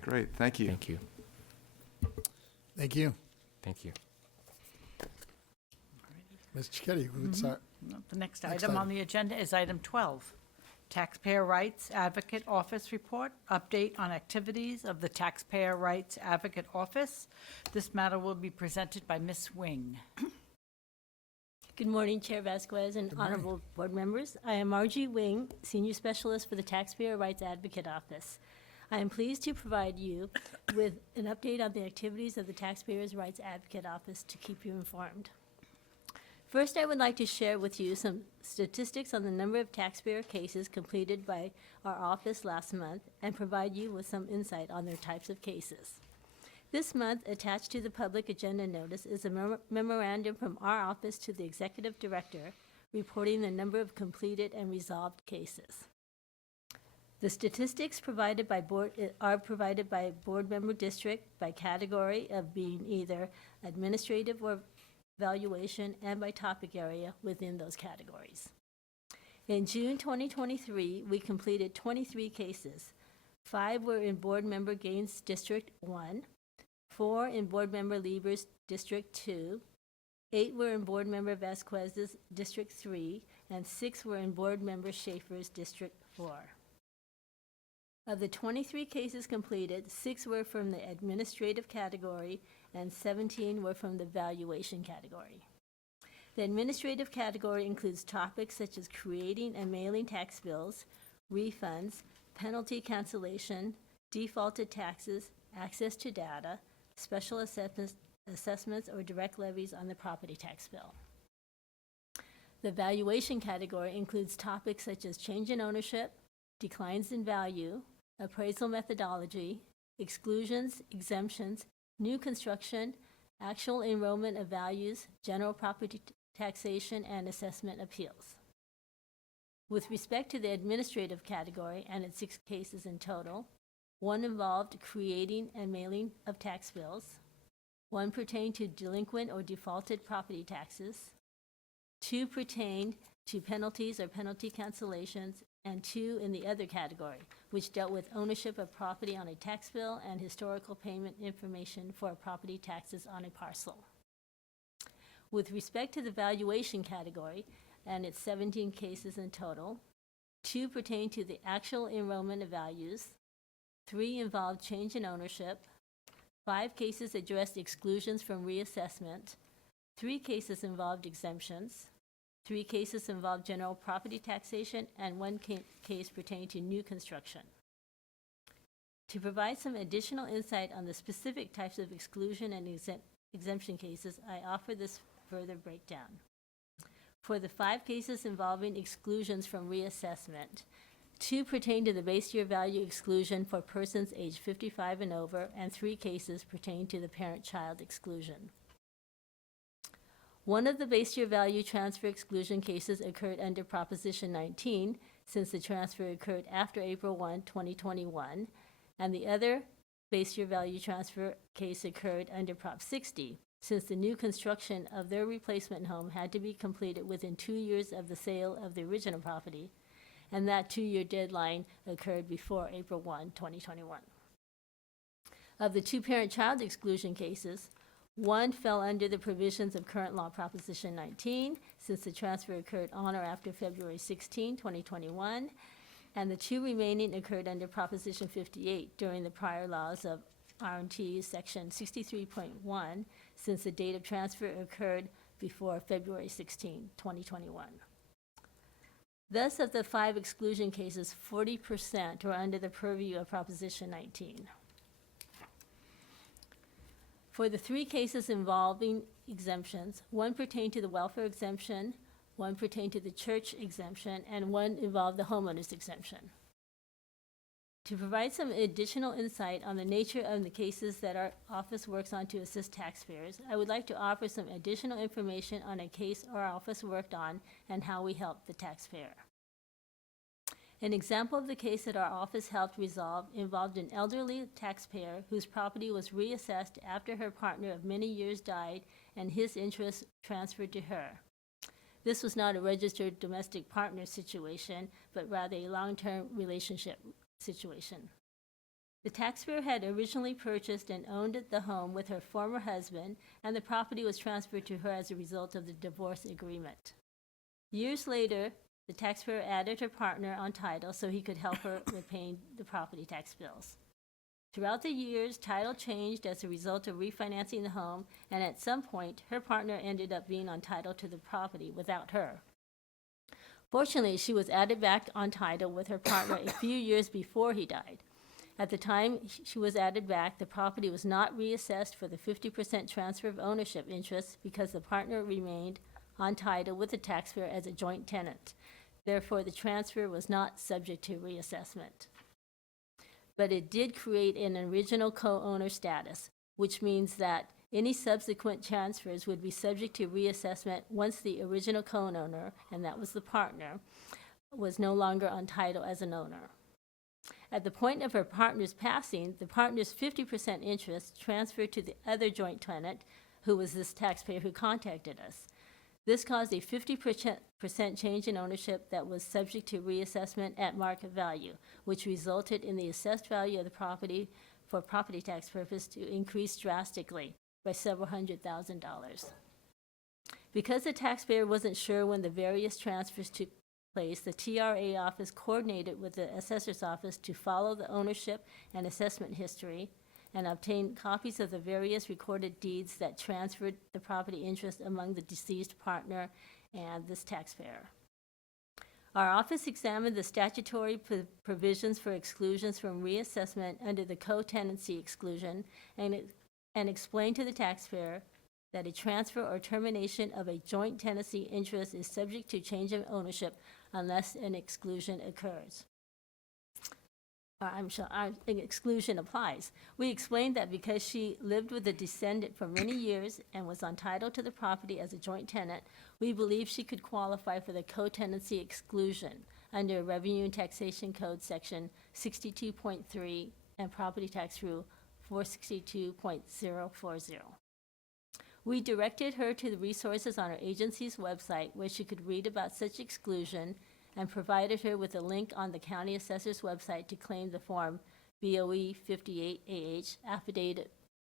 great. Thank you. Thank you. Thank you. Thank you. Ms. Cicchetti, what's our, The next Next item on item. the agenda is item 12, Taxpayer Rights Advocate Office Report, update on activities of the Taxpayer Rights Advocate Office. This matter will be presented by Ms. Wing. Good morning, Chair Vasquez and Good morning. honorable board members. I am Margie Wing, Senior Specialist for the Taxpayer Rights Advocate Office. I am pleased to provide you with an update on the activities of the Taxpayers Rights Advocate Office to keep you informed. First, I would like to share with you some statistics on the number of taxpayer cases completed by our office last month and provide you with some insight on their types of cases. This month, attached to the public agenda notice is a memorandum from our office to the executive director reporting the number of completed and resolved cases. The statistics provided by are provided by board member district by category of being either administrative or valuation and by topic area within those categories. In June 2023, we completed 23 cases. 5 were in Board Member Gaines District 1, 4 in Board Member Lieber's District 2, 8 were in Board Member Vasquez's District 3, and 6 were in Board Member Schaefer's District 4. Of the 23 cases completed, 6 were from the administrative category and 17 were from the valuation category. The administrative category includes topics such as creating and mailing tax bills, refunds, penalty cancellation, defaulted taxes, access to data, special assessments, or direct levies on the property tax bill. The valuation category includes topics such as change in ownership, declines in value, appraisal methodology, exclusions, exemptions, new construction, actual enrollment of values, general property taxation, and assessment appeals. With respect to the administrative category and its 6 cases in total, 1 involved creating and mailing of tax bills, 1 pertained to delinquent or defaulted property taxes, 2 pertained to penalties or penalty cancellations, and 2 in the other category, which dealt with ownership of property on a tax bill and historical payment information for property taxes on a parcel. With respect to the valuation category and its 17 cases in total, 2 pertain to the actual enrollment of values, 3 involved change in ownership, 5 cases addressed exclusions from reassessment, 3 cases involved exemptions, 3 cases involved general property taxation, and 1 case pertained to new construction. To provide some additional insight on the specific types of exclusion and exemption cases, I offer this further breakdown. For the 5 cases involving exclusions from reassessment, 2 pertain to the base year value exclusion for persons aged 55 and over, and 3 cases pertain to the parent-child exclusion. 1 of the base year value transfer exclusion cases occurred under Proposition 19, since the transfer occurred after April 1, 2021, and the other base year value transfer case occurred under Prop 60, since the new construction of their replacement home had to be completed within 2 years of the sale of the original property, and that 2-year deadline occurred before April 1, 2021. Of the 2 parent-child exclusion cases, 1 fell under the provisions of current law Proposition 19, since the transfer occurred on or after February 16, 2021, and the 2 remaining occurred under Proposition 58 during the prior laws of R&T Section 63.1, since the date of transfer occurred before February 16, 2021. Thus, of the 5 exclusion cases, 40% were under the purview of Proposition 19. For the 3 cases involving exemptions, 1 pertained to the welfare exemption, 1 pertained to the church exemption, and 1 involved the homeowner's exemption. To provide some additional insight on the nature of the cases that our office works on to assist taxpayers, I would like to offer some additional information on a case our office worked on and how we helped the taxpayer. An example of the case that our office helped resolve involved an elderly taxpayer whose property was reassessed after her partner of many years died and his interests transferred to her. This was not a registered domestic partner situation, but rather a long-term relationship situation. The taxpayer had originally purchased and owned the home with her former husband, and the property was transferred to her as a result of the divorce agreement. Years later, the taxpayer added her partner on title so he could help her with paying the property tax bills. Throughout the years, title changed as a result of refinancing the home, and at some point, her partner ended up being on title to the property without her. Fortunately, she was added back on title with her partner a few years before he died. At the time she was added back, the property was not reassessed for the 50% transfer of ownership interest because the partner remained on title with the taxpayer as a joint tenant. Therefore, the transfer was not subject to reassessment. But it did create an original co-owner status, which means that any subsequent transfers would be subject to reassessment once the original co-owner, and that was the partner, was no longer on title as an owner. At the point of her partner's passing, the partner's 50% interest transferred to the other joint tenant, who was this taxpayer who contacted us. This caused a 50% change in ownership that was subject to reassessment at market value, which resulted in the assessed value of the property for property tax purpose to increase drastically by several $100,000. Because the taxpayer wasn't sure when the various transfers took place, the TRA office coordinated with the assessor's office to follow the ownership and assessment history and obtain copies of the various recorded deeds that transferred the property interest among the deceased partner and this taxpayer. Our office examined the statutory provisions for exclusions from reassessment under the co-tenancy exclusion and and explain to the taxpayer that a transfer or termination of a joint tenancy interest is subject to change of ownership unless an exclusion occurs. Exclusion applies. We explained that because she lived with a descendant for many years and was entitled to the property as a joint tenant, we believe she could qualify for the co-tenancy exclusion under Revenue and Taxation Code Section 62.3 and Property Tax Rule 462.040. We directed her to the resources on our agency's website where she could read about such exclusion and provided her with a link on the county assessor's website to claim the form BOE 58AH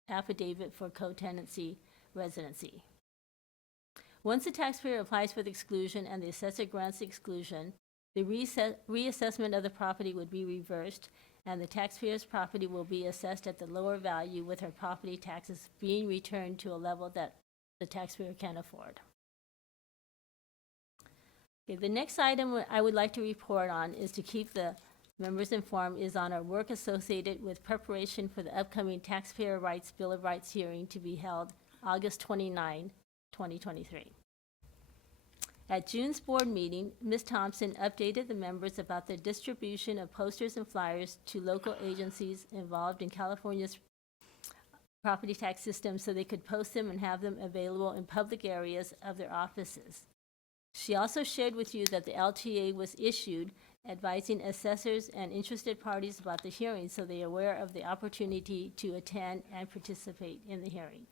affidavit for co-tenancy residency. Once the taxpayer applies for the exclusion and the assessor grants the exclusion, the reassessment of the property would be reversed and the taxpayer's property will be assessed at the lower value with her property taxes being returned to a level that the taxpayer can afford. Okay, the next item I would like to report on is to keep the members informed is on our work associated with preparation for the upcoming Taxpayer Rights Bill of Rights hearing to be held August 29, 2023. At June's board meeting, Ms. Thompson updated the members about the distribution of posters and flyers to local agencies involved in California's property tax system so they could post them and have them available in public areas of their offices. She also shared with you that the LTA was issued advising assessors and interested parties about the hearing so they are aware of the opportunity to attend and participate in the hearing.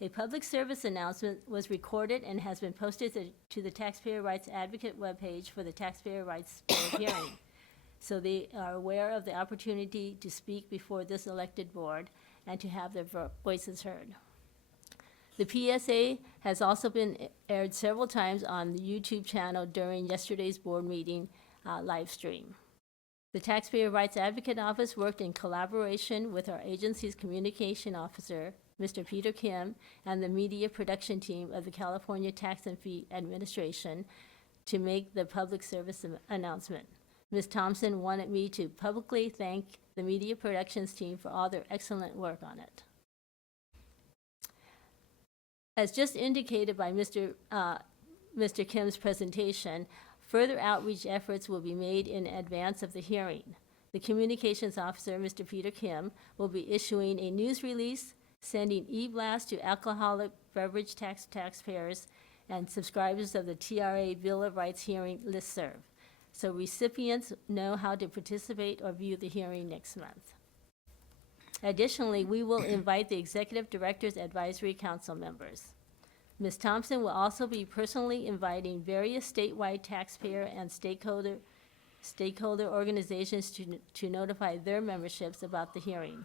A public service announcement was recorded and has been posted to the Taxpayer Rights Advocate webpage for the Taxpayer Rights Board hearing. So they are aware of the opportunity to speak before this elected board and to have their voices heard. The PSA has also been aired several times on the YouTube channel during yesterday's board meeting live stream. The Taxpayer Rights Advocate Office worked in collaboration with our agency's communication officer, Mr. Peter Kim, and the media production team of the California Tax and Fee Administration to make the public service announcement. Ms. Thompson wanted me to publicly thank the media productions team for all their excellent work on it. As just indicated by Mr. Kim's presentation, further outreach efforts will be made in advance of the hearing. The communications officer, Mr. Peter Kim, will be issuing a news release, sending e-blast to alcoholic beverage taxpayers and subscribers of the TRA Bill of Rights hearing listserv, so recipients know how to participate or view the hearing next month. Additionally, we will invite the Executive Director's Advisory Council members. Ms. Thompson will also be personally inviting various statewide taxpayer and stakeholder organizations to notify their memberships about the hearing.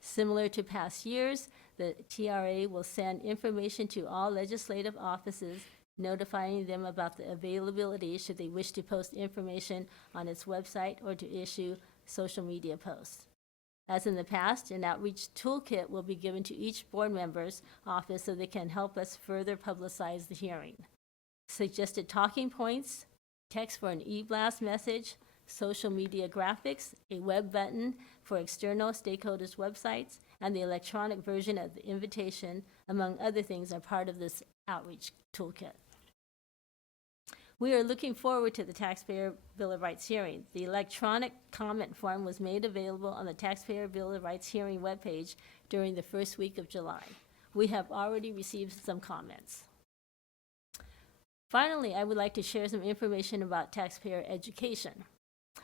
Similar to past years, the TRA will send information to all legislative offices, notifying them about the availability should they wish to post information on its website or to issue social media posts. As in the past, an outreach toolkit will be given to each board member's office so they can help us further publicize the hearing. Suggested talking points, text for an e-blast message, social media graphics, a web button for external stakeholders' websites, and the electronic version of the invitation, among other things, are part of this outreach toolkit. We are looking forward to the Taxpayer Bill of Rights hearing. The electronic comment form was made available on the Taxpayer Bill of Rights hearing webpage during the first week of July. We have already received some comments. Finally, I would like to share some information about taxpayer education.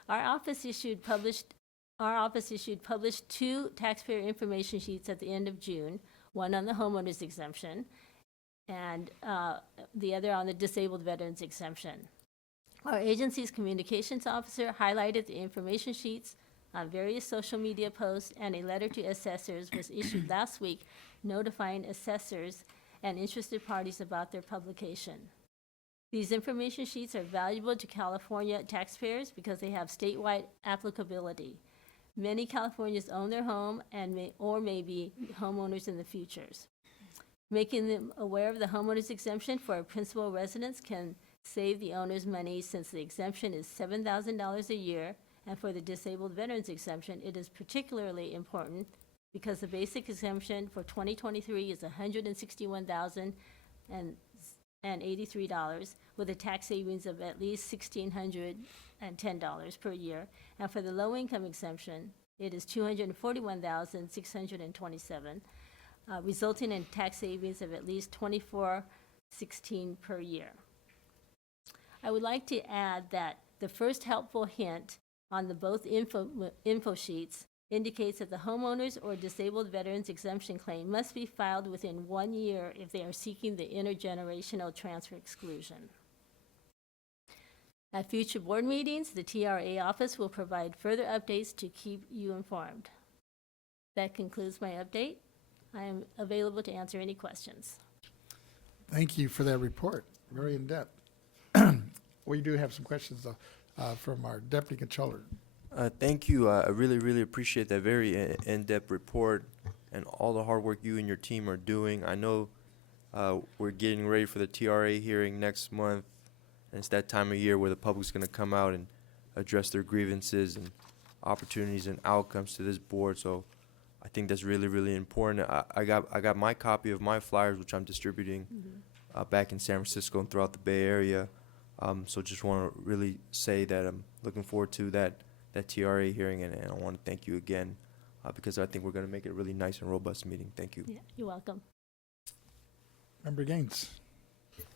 Our office issued published 2 taxpayer information sheets at the end of June, one on the homeowner's exemption and the other on the disabled veterans exemption. Our agency's communications officer highlighted the information sheets on various social media posts, and a letter to assessors was issued last week notifying assessors and interested parties about their publication. These information sheets are valuable to California taxpayers because they have statewide applicability. Many Californians own their home and may be homeowners in the future. Making them aware of the homeowner's exemption for principal residents can save the owners money since the exemption is $7,000 a year, and for the disabled veterans exemption, it is particularly important because the basic exemption for 2023 is $161,083, with a tax savings of at least $1,610 per year. And for the low-income exemption, it is $241,627, resulting in tax savings of at least $2416 per year. I would like to add that the first helpful hint on the both info sheets indicates that the homeowners or disabled veterans exemption claim must be filed within 1 year if they are seeking the intergenerational transfer exclusion. At future board meetings, the TRA office will provide further updates to keep you informed. That concludes my update. I am available to answer any questions. Thank you for that report, very in-depth. We do have some questions, though, from our Deputy Controller. Thank you. I really, really appreciate that very in-depth report and all the hard work you and your team are doing. I know we're getting ready for the TRA hearing next month, and it's that time of year where the public's going to come out and address their grievances and opportunities and outcomes to this board. So I think that's really, really important. I got my copy of my flyers, which I'm distributing back in San Francisco and throughout the Bay Area. So just want to really say that I'm looking forward to that TRA hearing, and I want to thank you again because I think we're going to make it a really nice and robust meeting. Thank you. Yeah, you're welcome. Member Gaines.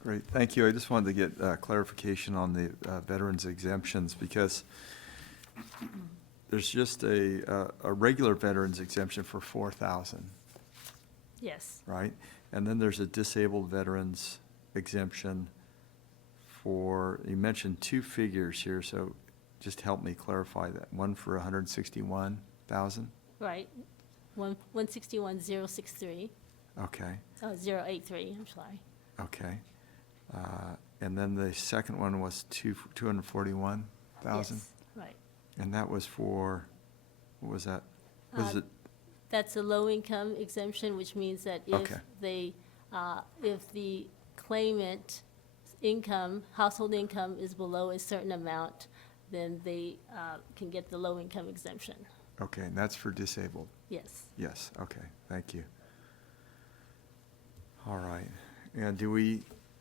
Great, thank you. I just wanted to get clarification on the veterans exemptions, because there's just a regular veterans exemption for 4,000, Yes. right? And then there's a disabled veterans exemption for, you mentioned two figures here, so just help me clarify that. One for 161,000? Right. 161,063. Okay, 083, I'm sorry. okay. And then the second one was 241,000? Yes, right. And that was for, what was that? Was it, That's a low-income exemption, which means that if Okay. if the claimant household income is below a certain amount, then they can get the low-income exemption. okay, and that's for disabled? Yes. Yes, okay, thank you. All right, and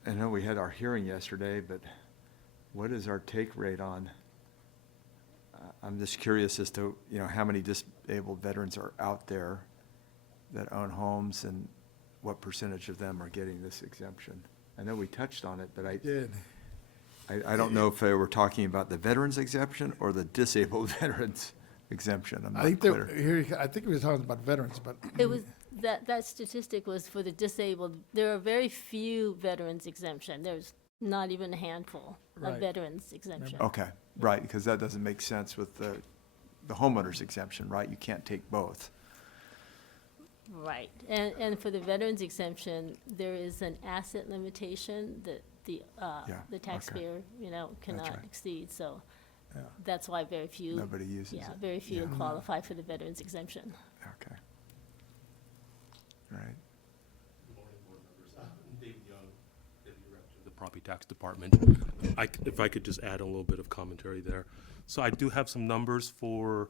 I know we had our hearing yesterday, but what is our take rate on, I'm just curious as to, how many disabled veterans are out there that own homes, and what percentage of them are getting this exemption? I know we touched on it, but I don't know if we're talking about the veterans exemption or the disabled veterans exemption. I'm I not think clear. I think we were talking about veterans, but It was, that statistic was for the disabled. There are very few veterans exemption. There's not even a handful Right. of veterans exemption. Okay, right, because that doesn't make sense with the homeowner's exemption, right? You can't take both. Right. And for the veterans exemption, there is an asset limitation that the okay. taxpayer, cannot right. exceed. So Yeah. that's why very few. Nobody uses it. Yeah, very few Yeah. qualify for the veterans exemption. Okay. Right. Good morning, board members. David Young, Deputy Director of the Property Tax Department. If I could just add a little bit of commentary there. So I do have some numbers for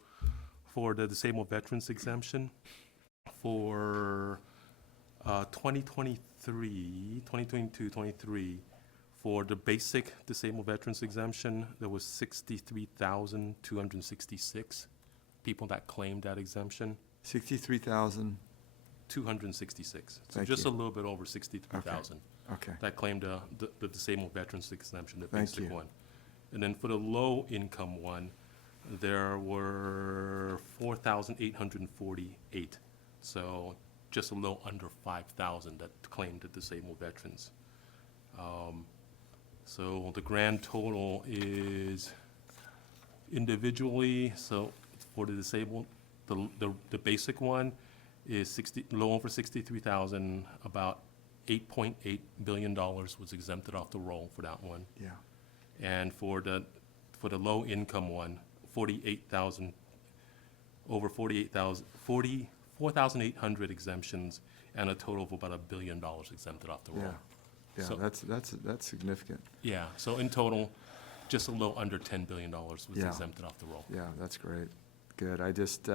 the disabled veterans exemption. For 2022-23, for the basic disabled veterans exemption, there was 63,266 people that claimed that exemption. 63,000, 266. So Thank just you. a little bit over 63,000 okay. that claimed the disabled veterans exemption, the Thank basic you. one. And then for the low-income one, there were 4,848. So just a little under 5,000 that claimed the disabled veterans. So the grand total is individually, so for the disabled, the basic one is low over 63,000, about $8.8 billion was exempted off the roll for that one. Yeah, And for the low income one, 48,000, over 48,000, 4,800 exemptions, and a total of about $1 billion exempted off the roll. yeah, So- that's significant. Yeah, so in total, just a little under $10 billion was Yeah. exempted off the roll. Yeah, that's great. Good. I just,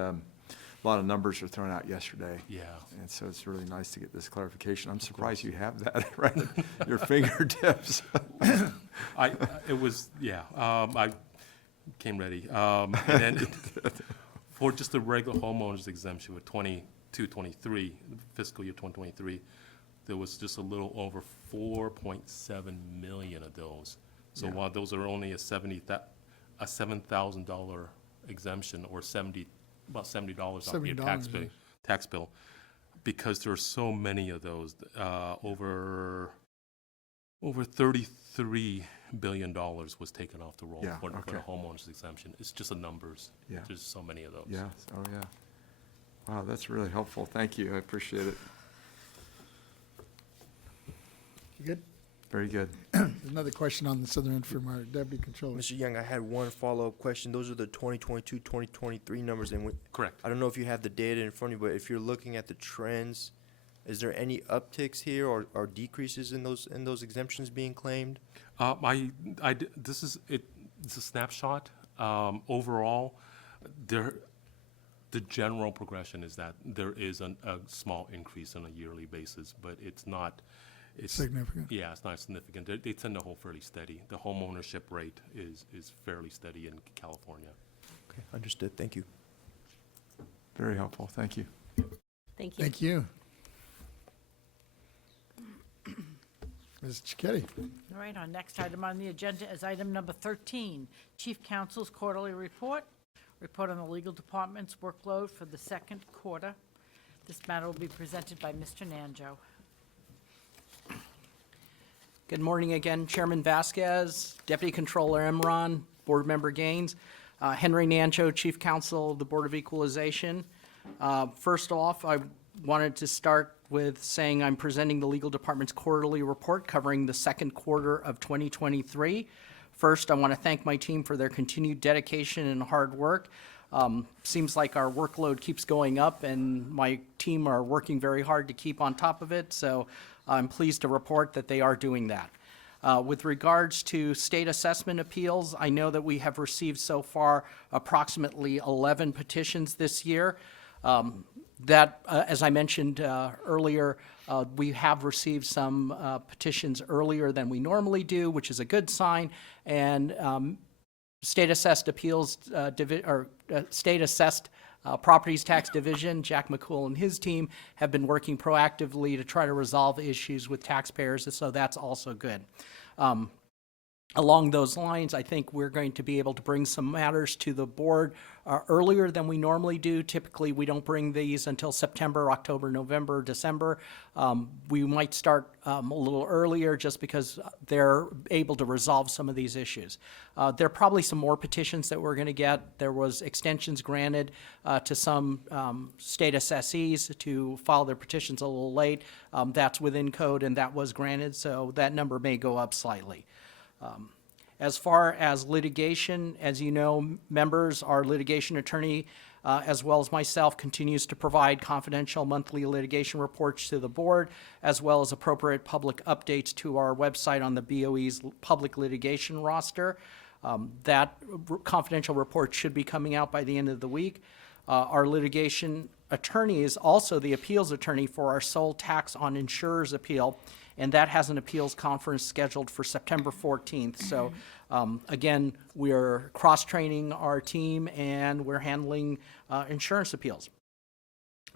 a lot of numbers were thrown out yesterday. Yeah. And so it's really nice to get this clarification. I'm surprised you have that right at your fingertips. It was, yeah, I came ready. And then for just the regular homeowners exemption with 23, fiscal year 2023, there was just a little over 4.7 million of those. So Yeah. while those are only a $7,000 exemption, or about $70 off your $70, tax bill, because there are so many of those, over $33 billion was taken off the roll Yeah, for the okay. homeowners exemption. It's just the numbers. Yeah. There's so many of those. Yeah, oh, yeah. Wow, that's really helpful. Thank you. I appreciate it. You good? Very good. There's another question on this other end from our Deputy Controller. Mr. Young, I had one follow-up question. Those are the 2022, 2023 numbers, and Correct. I don't know if you have the data in front of you, but if you're looking at the trends, is there any upticks here or decreases in those exemptions being claimed? This is it. It's a snapshot. Overall, the general progression is that there is a small increase on a yearly basis, but it's not. It's Significant. Yeah, it's not significant. They tend to hold fairly steady. The home ownership rate is fairly steady in California. Okay, understood. Thank you. Very helpful. Thank you. Thank you. Thank you. Ms. Cicchetti. All right, our next item on the agenda is item number 13, Chief Counsel's Quarterly Report. Report on the legal department's workload for the second quarter. This matter will be presented by Mr. Nanjo. Good morning again, Chairman Vasquez, Deputy Controller Emron, Board Member Gaines, Henry Nancho, Chief Counsel of the Board of Equalization. First off, I wanted to start with saying I'm presenting the Legal Department's quarterly report covering the second quarter of 2023. First, I want to thank my team for their continued dedication and hard work. Seems like our workload keeps going up, and my team are working very hard to keep on top of it, so I'm pleased to report that they are doing that. With regards to state assessment appeals, I know that we have received so far approximately 11 petitions this year. As I mentioned earlier, we have received some petitions earlier than we normally do, which is a good sign, and State Assessed Appeals, State Assessed Properties Tax Division, Jack McCool and his team have been working proactively to try to resolve issues with taxpayers, so that's also good. Along those lines, I think we're going to be able to bring some matters to the board earlier than we normally do. Typically, we don't bring these until September, October, November, December. We might start a little earlier just because they're able to resolve some of these issues. There are probably some more petitions that we're going to get. There was extensions granted to some state assessees to file their petitions a little late. That's within code, and that was granted, so that number may go up slightly. As far as litigation, as you know, members, our litigation attorney, as well as myself, continues to provide confidential monthly litigation reports to the board, as well as appropriate public updates to our website on the BOE's public litigation roster. That confidential report should be coming out by the end of the week. Our litigation attorney is also the appeals attorney for our sole tax on insurers appeal, and that has an appeals conference scheduled for September 14th. So again, we are cross-training our team, and we're handling insurance appeals.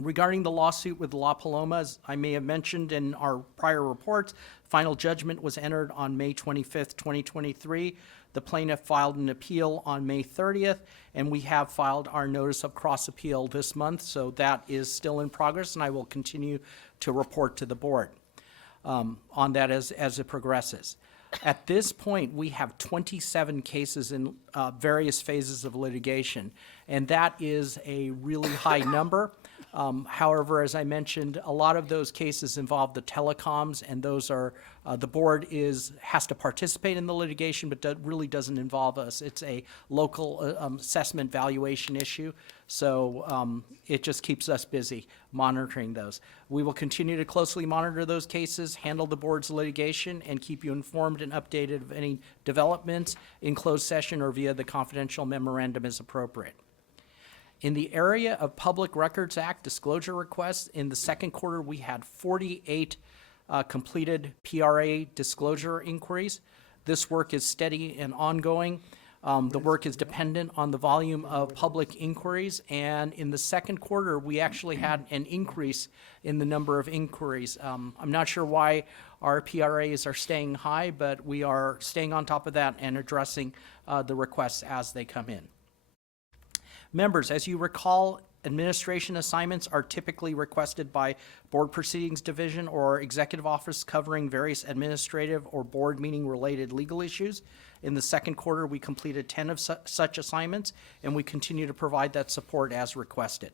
Regarding the lawsuit with La Paloma, as I may have mentioned in our prior reports, final judgment was entered on May 25th, 2023. The plaintiff filed an appeal on May 30th, and we have filed our notice of cross-appeal this month, so that is still in progress, and I will continue to report to the board on that as it progresses. At this point, we have 27 cases in various phases of litigation, and that is a really high number. However, as I mentioned, a lot of those cases involve the telecoms, and those are, the board has to participate in the litigation, but really doesn't involve us. It's a local assessment valuation issue, so it just keeps us busy monitoring those. We will continue to closely monitor those cases, handle the board's litigation, and keep you informed and updated of any developments in closed session or via the confidential memorandum as appropriate. In the area of Public Records Act disclosure requests, in the second quarter, we had 48 completed PRA disclosure inquiries. This work is steady and ongoing. The work is dependent on the volume of public inquiries, and in the second quarter, we actually had an increase in the number of inquiries. I'm not sure why our PRAs are staying high, but we are staying on top of that and addressing the requests as they come in. Members, as you recall, administration assignments are typically requested by Board Proceedings Division or Executive Office covering various administrative or board meeting-related legal issues. In the second quarter, we completed 10 of such assignments, and we continue to provide that support as requested.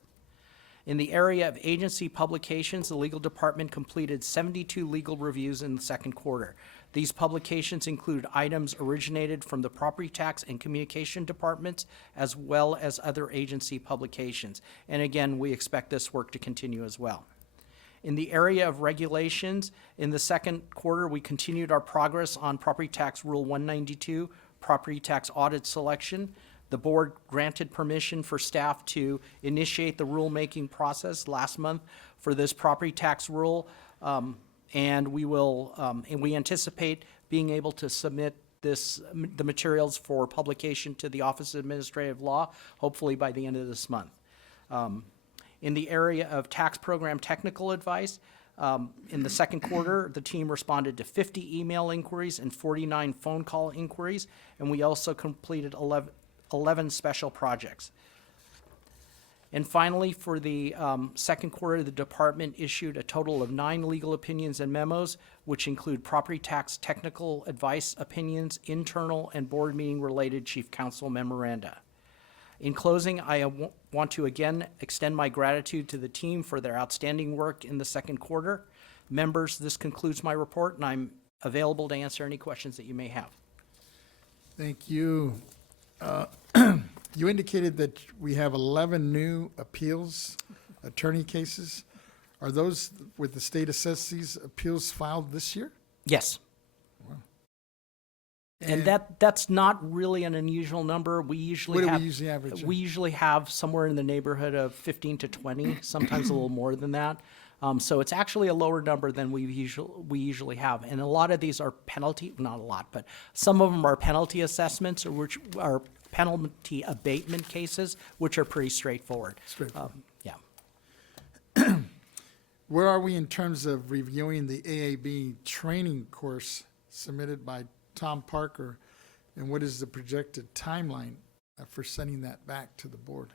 In the area of agency publications, the legal department completed 72 legal reviews in the second quarter. These publications include items originated from the property tax and communication departments, as well as other agency publications. And again, we expect this work to continue as well. In the area of regulations, in the second quarter, we continued our progress on Property Tax Rule 192, property tax audit selection. The board granted permission for staff to initiate the rulemaking process last month for this property tax rule, and we anticipate being able to submit the materials for publication to the Office of Administrative Law, hopefully by the end of this month. In the area of tax program technical advice, in the second quarter, the team responded to 50 email inquiries and 49 phone call inquiries, and we also completed 11 special projects. And finally, for the second quarter, the department issued a total of 9 legal opinions and memos, which include property tax technical advice opinions, internal and board meeting-related chief counsel memoranda. In closing, I want to again extend my gratitude to the team for their outstanding work in the second quarter. Members, this concludes my report, and I'm available to answer any questions that you may have. Thank you. You indicated that we have 11 new appeals, attorney cases. Are those with the state assessees appeals filed this year? Yes. And that's not really an unusual number. We usually What have. do we usually average? We usually have somewhere in the neighborhood of 15 to 20, sometimes a little more than that. So it's actually a lower number than we usually have. And a lot of these are penalty, not a lot, but some of them are penalty assessments, or which are penalty abatement cases, which are pretty straightforward. Yeah. Where are we in terms of reviewing the AAB training course submitted by Tom Parker, and what is the projected timeline for sending that back to the board?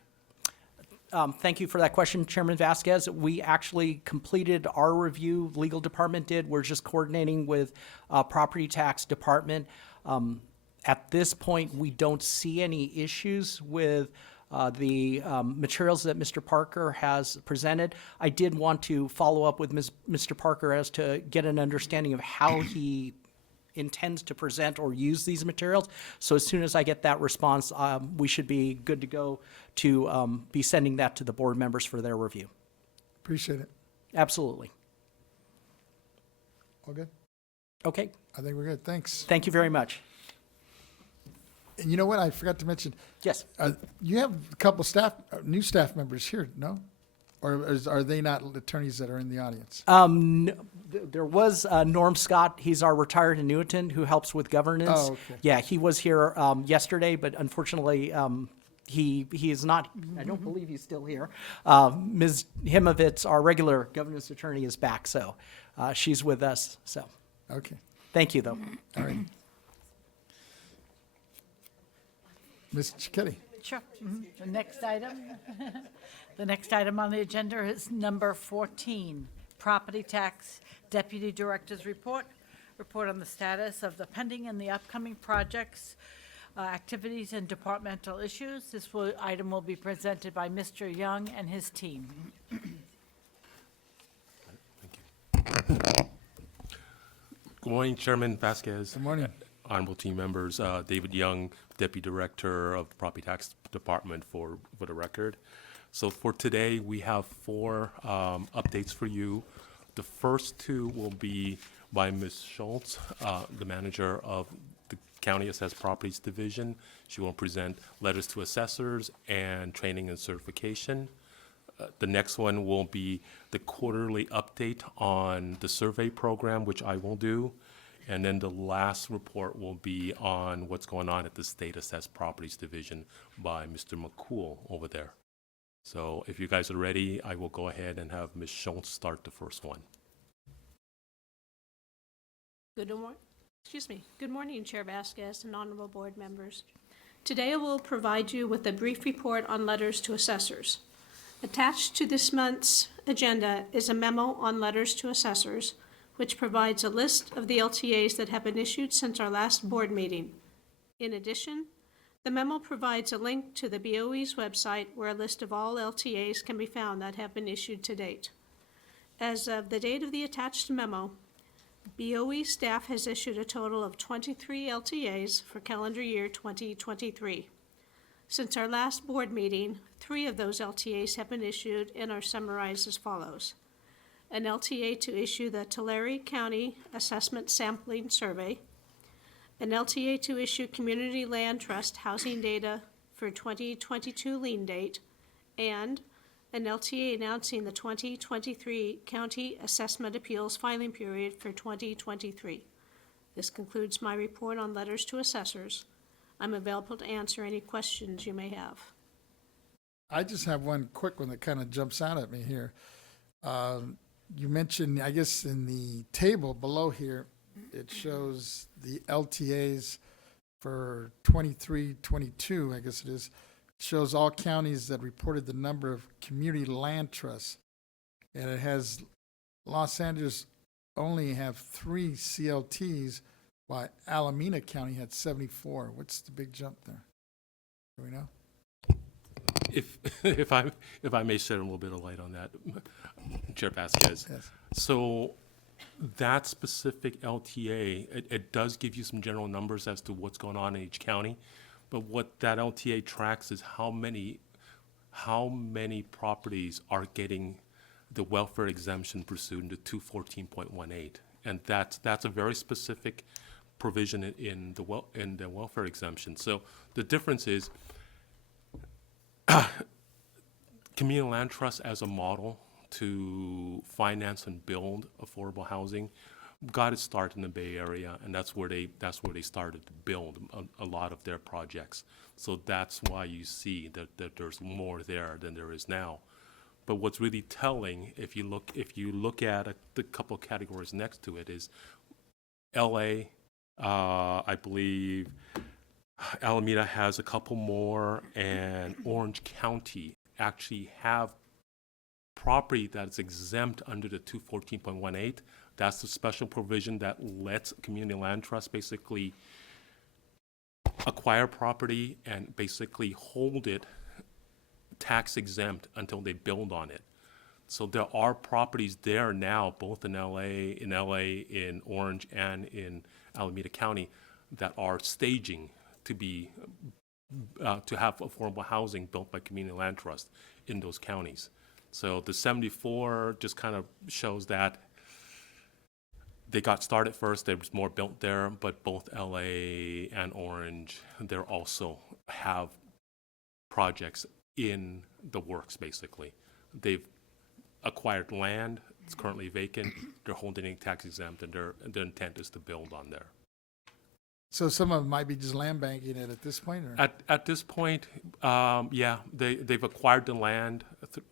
Thank you for that question, Chairman Vasquez. We actually completed our review, legal department did. We're just coordinating with property tax department. At this point, we don't see any issues with the materials that Mr. Parker has presented. I did want to follow up with Mr. Parker as to get an understanding of how he intends to present or use these materials. So as soon as I get that response, we should be good to go to be sending that to the board members for their review. Appreciate it. Absolutely. All good? Okay. I think we're good. Thanks. Thank you very much. And you know what? I forgot to mention. Yes. You have a couple new staff members here, no? Or are they not attorneys that are in the audience? There was Norm Scott. He's our retired annuitant who helps with governance. Oh, okay. Yeah, he was here yesterday, but unfortunately, he is not. I don't believe he's still here. Ms. Himovitz, our regular governance attorney, is back, so she's with us. So, Okay. thank you, though. All right. Ms. Cicchetti. Sure. The next item, the next item on the agenda is number 14, Property Tax Deputy Director's Report. Report on the status of the pending and the upcoming projects, activities, and departmental issues. This item will be presented by Mr. Young and his team. Good morning, Chairman Vasquez. Good morning. Honorable team members, David Young, Deputy Director of the Property Tax Department for the record. So for today, we have 4 updates for you. The first 2 will be by Ms. Schultz, the manager of the County Assessed Properties Division. She will present letters to assessors and training and certification. The next one will be the quarterly update on the survey program, which I will do. And then the last report will be on what's going on at the State Assessed Properties Division by Mr. McCool over there. So if you guys are ready, I will go ahead and have Ms. Schultz start the first one. Good morning, Chair Vasquez and honorable board members. Today I will provide you with a brief report on letters to assessors. Attached to this month's agenda is a memo on letters to assessors, which provides a list of the LTAs that have been issued since our last board meeting. In addition, the memo provides a link to the BOE's website where a list of all LTAs can be found that have been issued to date. As of the date of the attached memo, BOE staff has issued a total of 23 LTAs for calendar year 2023. Since our last board meeting, 3 of those LTAs have been issued and are summarized as follows. An LTA to issue the Tulare County Assessment Sampling Survey, an LTA to issue Community Land Trust housing data for 2022 lien date, and an LTA announcing the 2023 County Assessment Appeals filing period for 2023. This concludes my report on letters to assessors. I'm available to answer any questions you may have. I just have one quick one that kind of jumps out at me here. You mentioned, I guess in the table below here, it shows the LTAs for 23, 22, I guess it is. It shows all counties that reported the number of community land trusts. And it has Los Angeles only have 3 CLTs, while Alameda County had 74. What's the big jump there? Do we know? If I may shed a little bit of light on that, Chair Vasquez. Yes. So that specific LTA, it does give you some general numbers as to what's going on in each county, but what that LTA tracks is how many properties are getting the welfare exemption pursuant to 214.18, and that's a very specific provision in the welfare exemption. So the difference is community land trust as a model to finance and build affordable housing got its start in the Bay Area, and that's where they started to build a lot of their projects. So that's why you see that there's more there than there is now. But what's really telling, if you look at the couple categories next to it, is L.A. I believe Alameda has a couple more, and Orange County actually have property that's exempt under the 214.18. That's the special provision that lets community land trust basically acquire property and basically hold it tax exempt until they build on it. So there are properties there now, both in LA, in Orange, and in Alameda County, that are staging to be to have affordable housing built by community land trust in those counties. So the 74 just kind of shows that they got started first. There was more built there, but both LA and Orange, they also have projects in the works. Basically, they've acquired land. It's currently vacant. They're holding it tax exempt, and their intent is to build on there. So some of them might be just land banking it at this point, or? At this point, yeah, they've acquired the land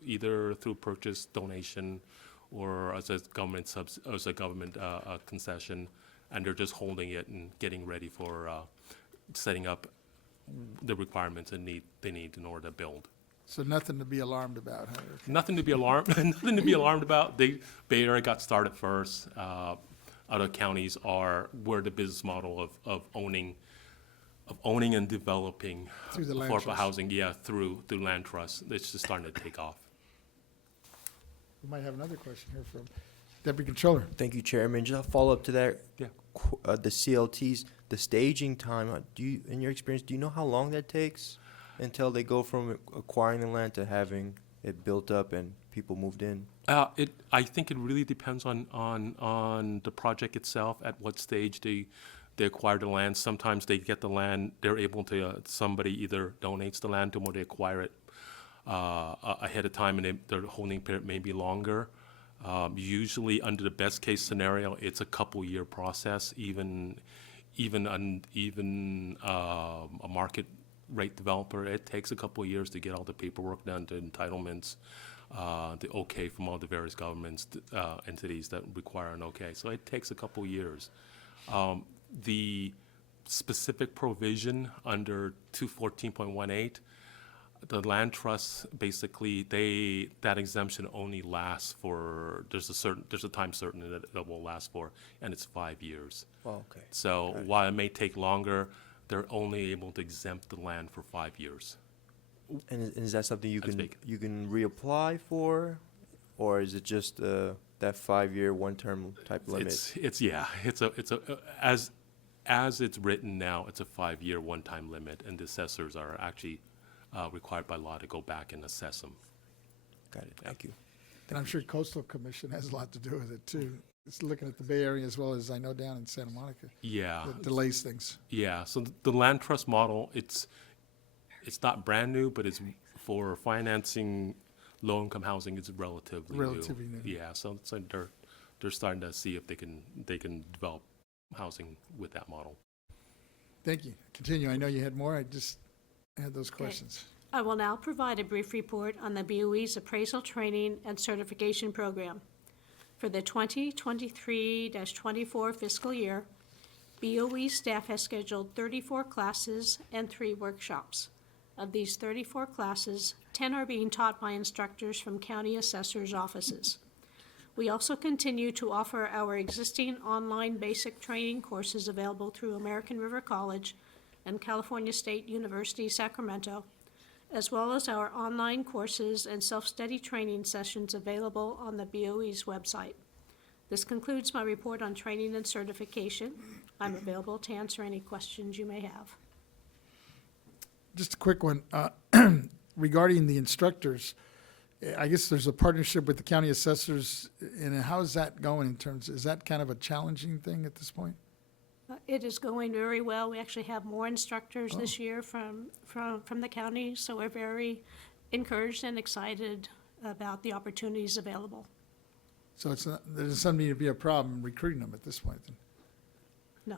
either through purchase, donation, or as a government concession, and they're just holding it and getting ready for setting up the requirements they need in order to build. So nothing to be alarmed about, huh? Nothing to be alarmed. Nothing to be alarmed about. Bay Area got started first. Other counties are where the business model of owning and developing Through the land affordable trust. housing, through land trust. It's just starting to take off. We might have another question here from Deputy Controller. Thank you, Chairman. Just a follow-up to that. Yeah. The CLTs, the staging time, in your experience, do you know how long that takes until they go from acquiring the land to having it built up and people moved in? I think it really depends on the project itself, at what stage they acquire the land. Sometimes they get the land, they're able to, somebody either donates the land to them or they acquire it ahead of time, and their holding period may be longer. Usually, under the best case scenario, it's a couple-year process. Even a market rate developer, it takes a couple of years to get all the paperwork done, the entitlements, the okay from all the various governments, entities that require an okay. So it takes a couple of years. The specific provision under 214.18, the land trusts, basically, that exemption only lasts for, there's a time certain that it will last for, and it's 5 years. Oh, okay. So while it may take longer, they're only able to exempt the land for 5 years. And is that something you That's can big. reapply for, or is it just that 5-year one-term type limit? As it's written now, it's a 5-year one-time limit, and the assessors are actually required by law to go back and assess them. Got it. Thank you. And I'm sure Coastal Commission has a lot to do with it too. It's looking at the Bay Area as well as I know down in Santa Monica. Yeah. That delays things. Yeah, so the land trust model, it's not brand new, but it's for financing low-income housing, it's relatively new. Relatively new. Yeah, so they're starting to see if they can develop housing with that model. Thank you. Continue. I know you had more. I just had those questions. I will now provide a brief report on the BOE's appraisal training and certification program. For the 2023-24 fiscal year, BOE staff has scheduled 34 classes and 3 workshops. Of these 34 classes, 10 are being taught by instructors from county assessors' offices. We also continue to offer our existing online basic training courses available through American River College and California State University, Sacramento, as well as our online courses and self-study training sessions available on the BOE's website. This concludes my report on training and certification. I'm available to answer any questions you may have. Just a quick one. Regarding the instructors, I guess there's a partnership with the county assessors, and how is that going in terms, is that kind of a challenging thing at this point? It is going very well. We actually have more instructors this year from the county, so we're very encouraged and excited about the opportunities available. So it's not, there doesn't need to be a problem recruiting them at this point then? No.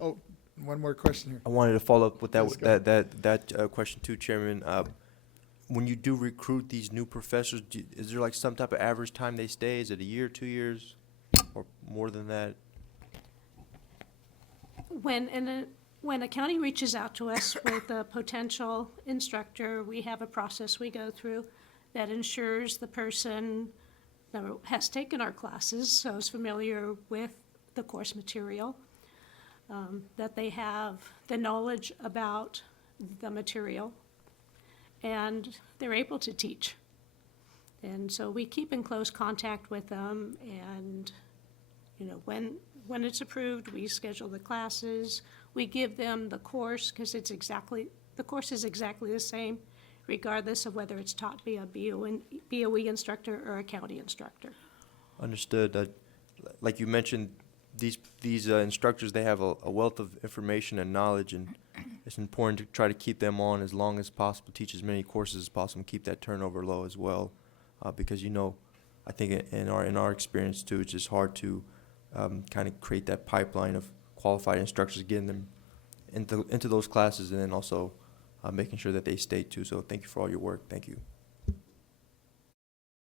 Oh, one more question here. I wanted to follow up with Let's go. that question too, Chairman. When you do recruit these new professors, is there like some type of average time they stay? Is it a year, 2 years, or more than that? When a county reaches out to us with a potential instructor, we have a process we go through that ensures the person has taken our classes, so is familiar with the course material, that they have the knowledge about the material, and they're able to teach. And so we keep in close contact with them, and when it's approved, we schedule the classes. We give them the course because the course is exactly the same, regardless of whether it's taught by a BOE instructor or a county instructor. Understood. Like you mentioned, these instructors, they have a wealth of information and knowledge, and it's important to try to keep them on as long as possible, teach as many courses as possible, and keep that turnover low as well, because I think in our experience too, it's just hard to kind of create that pipeline of qualified instructors, getting them into those classes, and then also making sure that they stay too. So thank you for all your work. Thank you.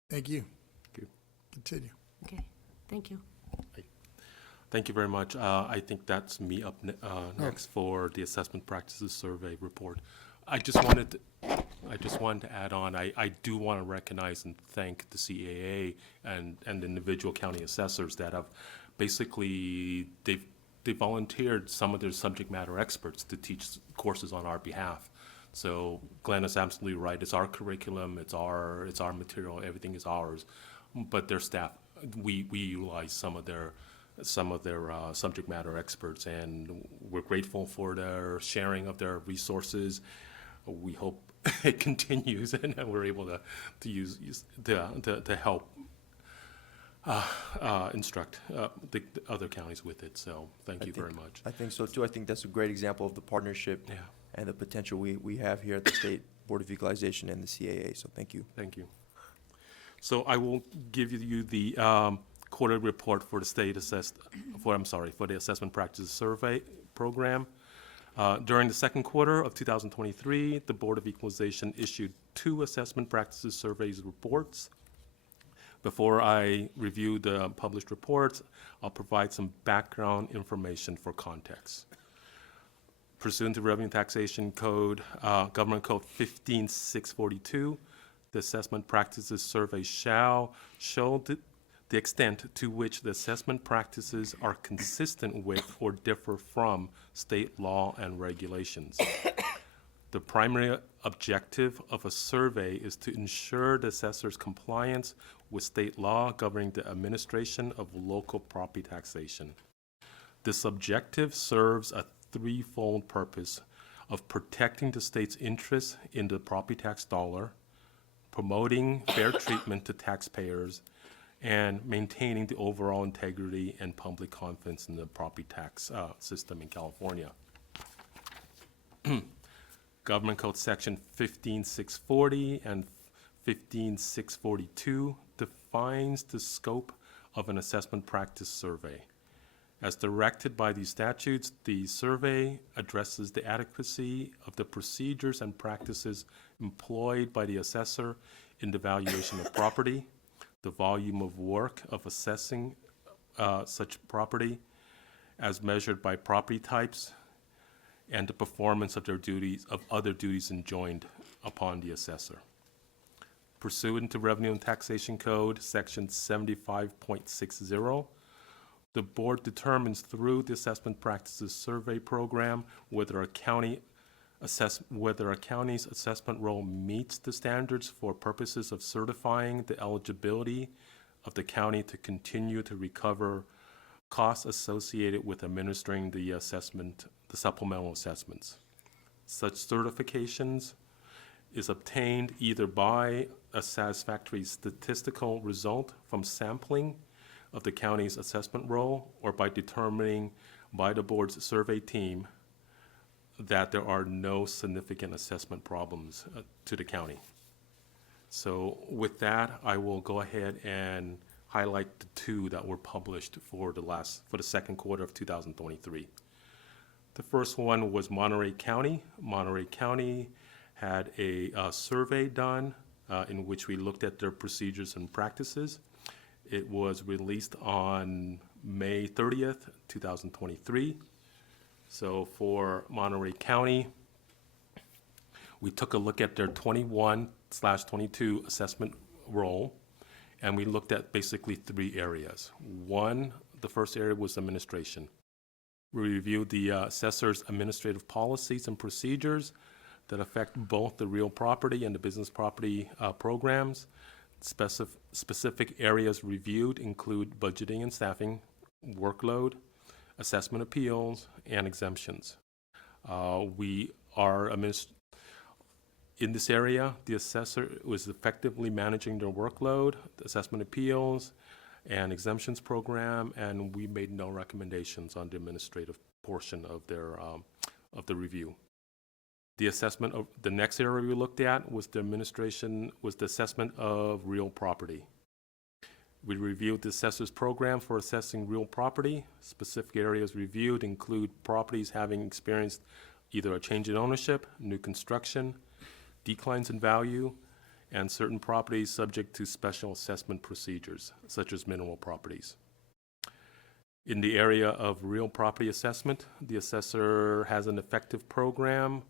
Thank you. Thank you. Continue. Okay, thank you. Thank you very much. I think that's me up next for the assessment practices survey report. I just wanted to add on, I do want to recognize and thank the CAA and the individual county assessors that have basically, they volunteered some of their subject matter experts to teach courses on our behalf. So Glenn is absolutely right. It's our curriculum, it's our material, everything is ours. But their staff, we utilize some of their subject matter experts, and we're grateful for their sharing of their resources. We hope it continues, and we're able to use to help instruct the other counties with it. So thank you very much. I think so too. I think that's a great example of the partnership Yeah. and the potential we have here at the State Board of Equalization and the CAA. So thank you. Thank you. So I will give you the quarterly report for the for the Assessment Practices Survey Program. During the second quarter of 2023, the Board of Equalization issued 2 Assessment Practices Surveys reports. Before I review the published reports, I'll provide some background information for context. Pursuant to Revenue Taxation Code, Government Code 15642, the Assessment Practices Survey shall show the extent to which the assessment practices are consistent with or differ from state law and regulations. The primary objective of a survey is to ensure the assessor's compliance with state law governing the administration of local property taxation. This objective serves a threefold purpose of protecting the state's interests in the property tax dollar, promoting fair treatment to taxpayers, and maintaining the overall integrity and public confidence in the property tax system in California. Government Code Section 15640 and 15642 defines the scope of an assessment practice survey. As directed by these statutes, the survey addresses the adequacy of the procedures and practices employed by the assessor in the valuation of property, the volume of work of assessing such property as measured by property types, and the performance of their duties, of other duties enjoined upon the assessor. Pursuant to Revenue and Taxation Code, Section 75.60, the board determines through the Assessment Practices Survey Program whether a county's assessment role meets the standards for purposes of certifying the eligibility of the county to continue to recover costs associated with administering the supplemental assessments. Such certifications is obtained either by a satisfactory statistical result from sampling of the county's assessment roll, or by determining by the board's survey team that there are no significant assessment problems to the county. So with that, I will go ahead and highlight the 2 that were published for the second quarter of 2023. The first one was Monterey County. Monterey County had a survey done in which we looked at their procedures and practices. It was released on May 30th, 2023. So for Monterey County, we took a look at their 21/22 assessment roll, and we looked at basically 3 areas. One, the first area was administration. We reviewed the assessor's administrative policies and procedures that affect both the real property and the business property programs. Specific areas reviewed include budgeting and staffing, workload, assessment appeals, and exemptions. In this area, the assessor was effectively managing their workload, the assessment appeals, and exemptions program, and we made no recommendations on the administrative portion of their of the review. The next area we looked at was the assessment of real property. We reviewed the assessor's program for assessing real property. Specific areas reviewed include properties having experienced either a change in ownership, new construction, declines in value, and certain properties subject to special assessment procedures, such as mineral properties. In the area of real property assessment, the assessor has an effective program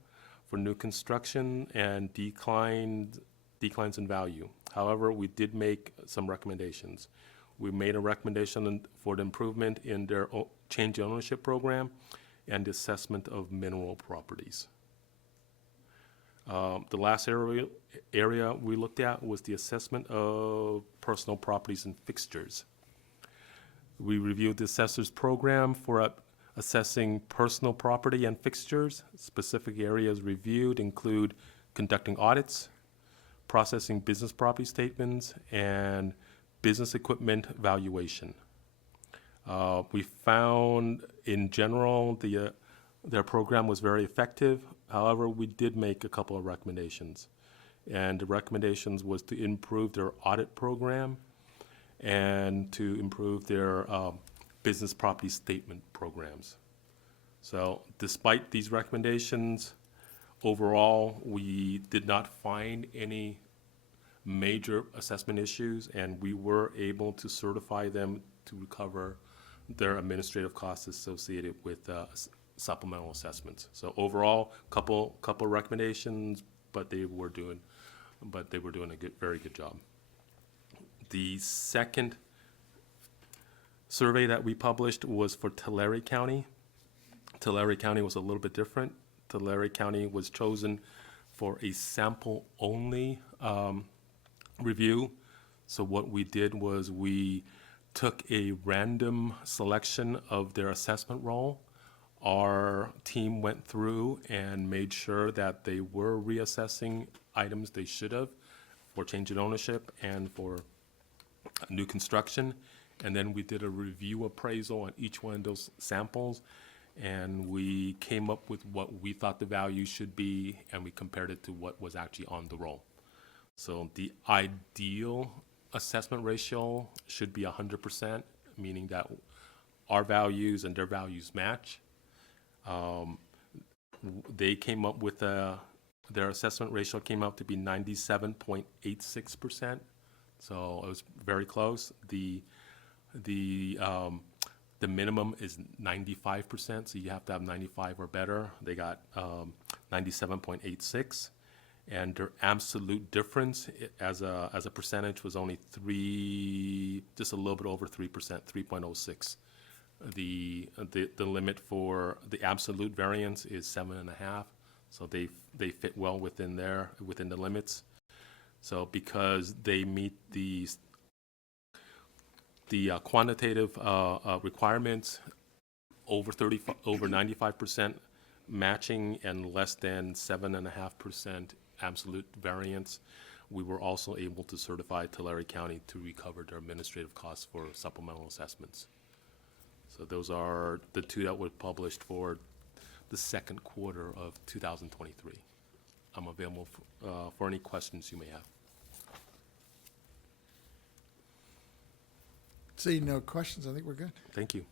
for new construction and declines in value. However, we did make some recommendations. We made a recommendation for the improvement in their change in ownership program and the assessment of mineral properties. The last area we looked at was the assessment of personal properties and fixtures. We reviewed the assessor's program for assessing personal property and fixtures. Specific areas reviewed include conducting audits, processing business property statements, and business equipment valuation. We found, in general, their program was very effective. However, we did make a couple of recommendations. And the recommendations was to improve their audit program and to improve their business property statement programs. So despite these recommendations, overall, we did not find any major assessment issues, and we were able to certify them to recover their administrative costs associated with supplemental assessments. So overall, couple recommendations, but they were doing a very good job. The second survey that we published was for Tulare County. Tulare County was a little bit different. Tulare County was chosen for a sample-only review. So what we did was we took a random selection of their assessment roll. Our team went through and made sure that they were reassessing items they should have for change in ownership and for new construction. And then we did a review appraisal on each one of those samples, and we came up with what we thought the value should be, and we compared it to what was actually on the roll. So the ideal assessment ratio should be 100%, meaning that our values and their values match. They came up with their assessment ratio came out to be 97.86%. So it was very close. The minimum is 95%, so you have to have 95 or better. They got 97.86, and their absolute difference as a percentage was only just a little bit over 3%, 3.06. The limit for the absolute variance is 7.5, so they fit well within the limits. So because they meet the quantitative requirements, over 95% matching and less than 7.5% absolute variance, we were also able to certify Tulare County to recover their administrative costs for supplemental assessments. So those are the two that were published for the second quarter of 2023. I'm available for any questions you may have. Seeing no questions, I think we're good. Thank you.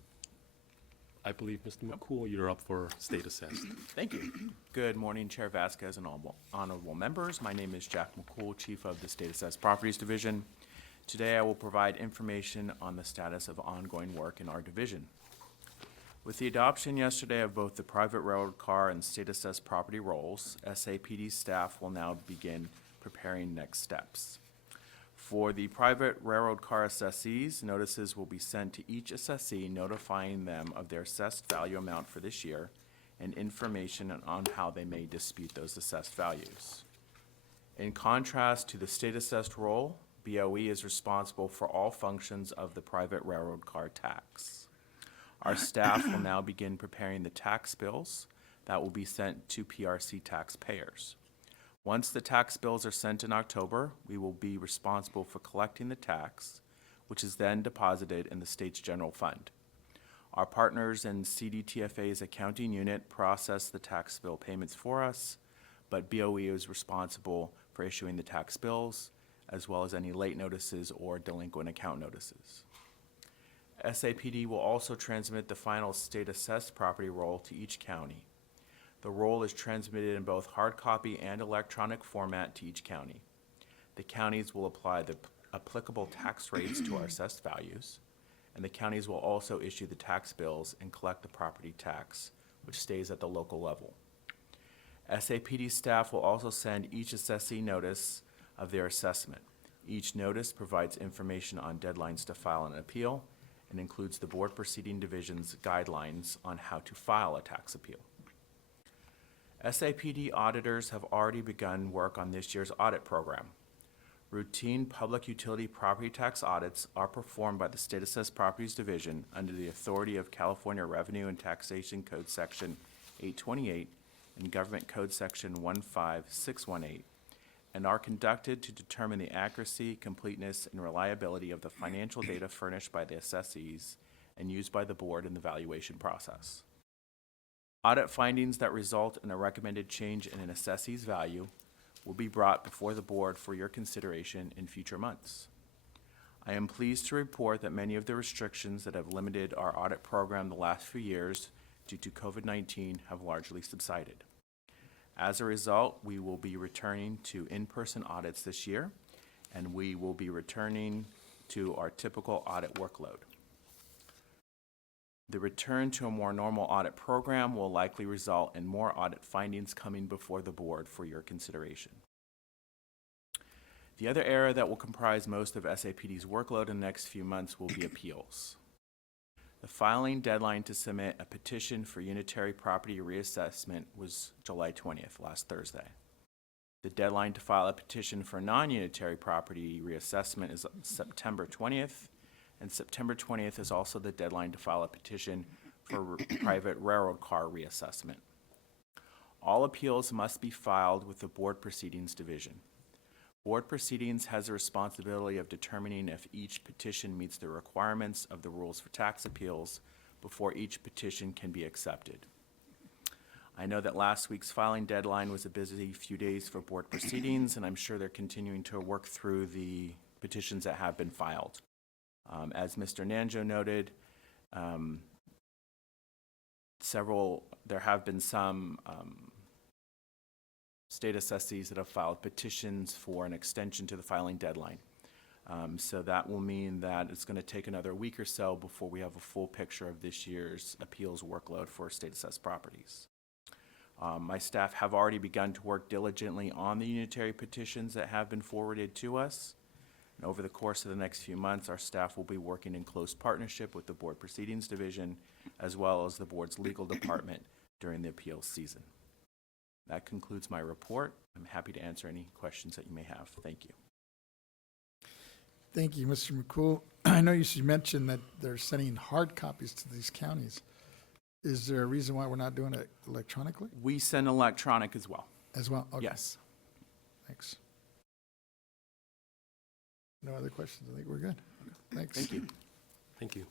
I believe, Mr. McCool, you're up for state assessed. Thank you. Good morning, Chair Vasquez and honorable members. My name is Jack McCool, Chief of the State Assessed Properties Division. Today, I will provide information on the status of ongoing work in our division. With the adoption yesterday of both the private railroad car and state assessed property rolls, SAPD staff will now begin preparing next steps. For the private railroad car assessees, notices will be sent to each assessee notifying them of their assessed value amount for this year and information on how they may dispute those assessed values. In contrast to the state assessed roll, BOE is responsible for all functions of the private railroad car tax. Our staff will now begin preparing the tax bills that will be sent to PRC taxpayers. Once the tax bills are sent in October, we will be responsible for collecting the tax, which is then deposited in the state's general fund. Our partners in CDTFA's accounting unit process the tax bill payments for us, but BOE is responsible for issuing the tax bills, as well as any late notices or delinquent account notices. SAPD will also transmit the final state assessed property roll to each county. The roll is transmitted in both hard copy and electronic format to each county. The counties will apply the applicable tax rates to our assessed values, and the counties will also issue the tax bills and collect the property tax, which stays at the local level. SAPD staff will also send each assessee notice of their assessment. Each notice provides information on deadlines to file an appeal and includes the Board Proceeding Division's guidelines on how to file a tax appeal. SAPD auditors have already begun work on this year's audit program. Routine public utility property tax audits are performed by the State Assessed Properties Division under the authority of California Revenue and Taxation Code Section 828 and Government Code Section 15618. and are conducted to determine the accuracy, completeness, and reliability of the financial data furnished by the assessees and used by the board in the valuation process. Audit findings that result in a recommended change in an assessee's value will be brought before the board for your consideration in future months. I am pleased to report that many of the restrictions that have limited our audit program the last few years due to COVID-19 have largely subsided. As a result, we will be returning to in-person audits this year, and we will be returning to our typical audit workload. The return to a more normal audit program will likely result in more audit findings coming before the board for your consideration. The other area that will comprise most of SAPD's workload in the next few months will be appeals. The filing deadline to submit a petition for unitary property reassessment was July 20th, last Thursday. The deadline to file a petition for non-unitary property reassessment is September 20th, and September 20th is also the deadline to file a petition for private railroad car reassessment. All appeals must be filed with the Board Proceedings Division. Board Proceedings has the responsibility of determining if each petition meets the requirements of the rules for tax appeals before each petition can be accepted. I know that last week's filing deadline was a busy few days for Board Proceedings, and I'm sure they're continuing to work through the petitions that have been filed. As Mr. Nanjo noted, there have been some state assessees that have filed petitions for an extension to the filing deadline. So that will mean that it's going to take another week or so before we have a full picture of this year's appeals workload for state assessed properties. My staff have already begun to work diligently on the unitary petitions that have been forwarded to us. And over the course of the next few months, our staff will be working in close partnership with the Board Proceedings Division as well as the board's legal department during the appeals season. That concludes my report. I'm happy to answer any questions that you may have. Thank you. Thank you, Mr. McCool. I know you mentioned that they're sending hard copies to these counties. Is there a reason why we're not doing it electronically We send electronic as well. as well? Okay, Yes. thanks. No other questions? I think we're good. Thanks. Thank you. Thank you.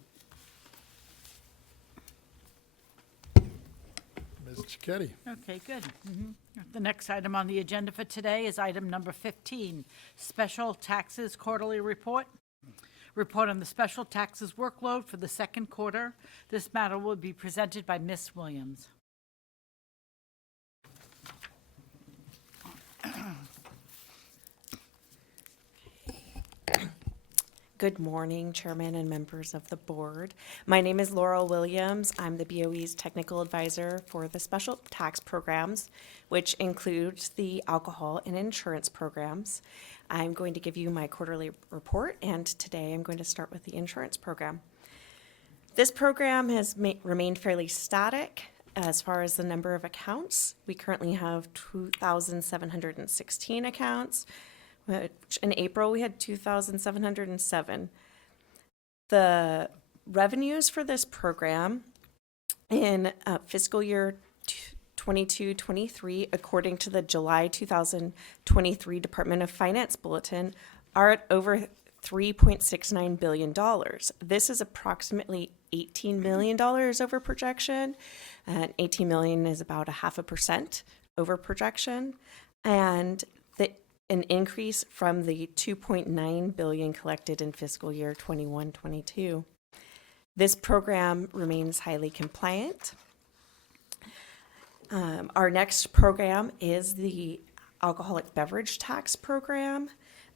Ms. Cicchetti. Okay, good. The next item on the agenda for today is item number 15, Special Taxes Quarterly Report. Report on the special taxes workload for the second quarter. This matter will be presented by Ms. Williams. Good morning, Chairman and members of the board. My name is Laurel Williams. I'm the BOE's technical advisor for the special tax programs, which includes the alcohol and insurance programs. I'm going to give you my quarterly report, and today I'm going to start with the insurance program. This program has remained fairly static as far as the number of accounts. We currently have 2,716 accounts. Which in April we had 2,707. The revenues for this program in fiscal year 22-23, according to the July 2023 Department of Finance Bulletin, are at over $3.69 billion. This is approximately $18 million over projection, and 18 million is about 0.5% over projection, and an increase from the 2.9 billion collected in fiscal year 21-22. This program remains highly compliant. Our next program is the alcoholic beverage tax program.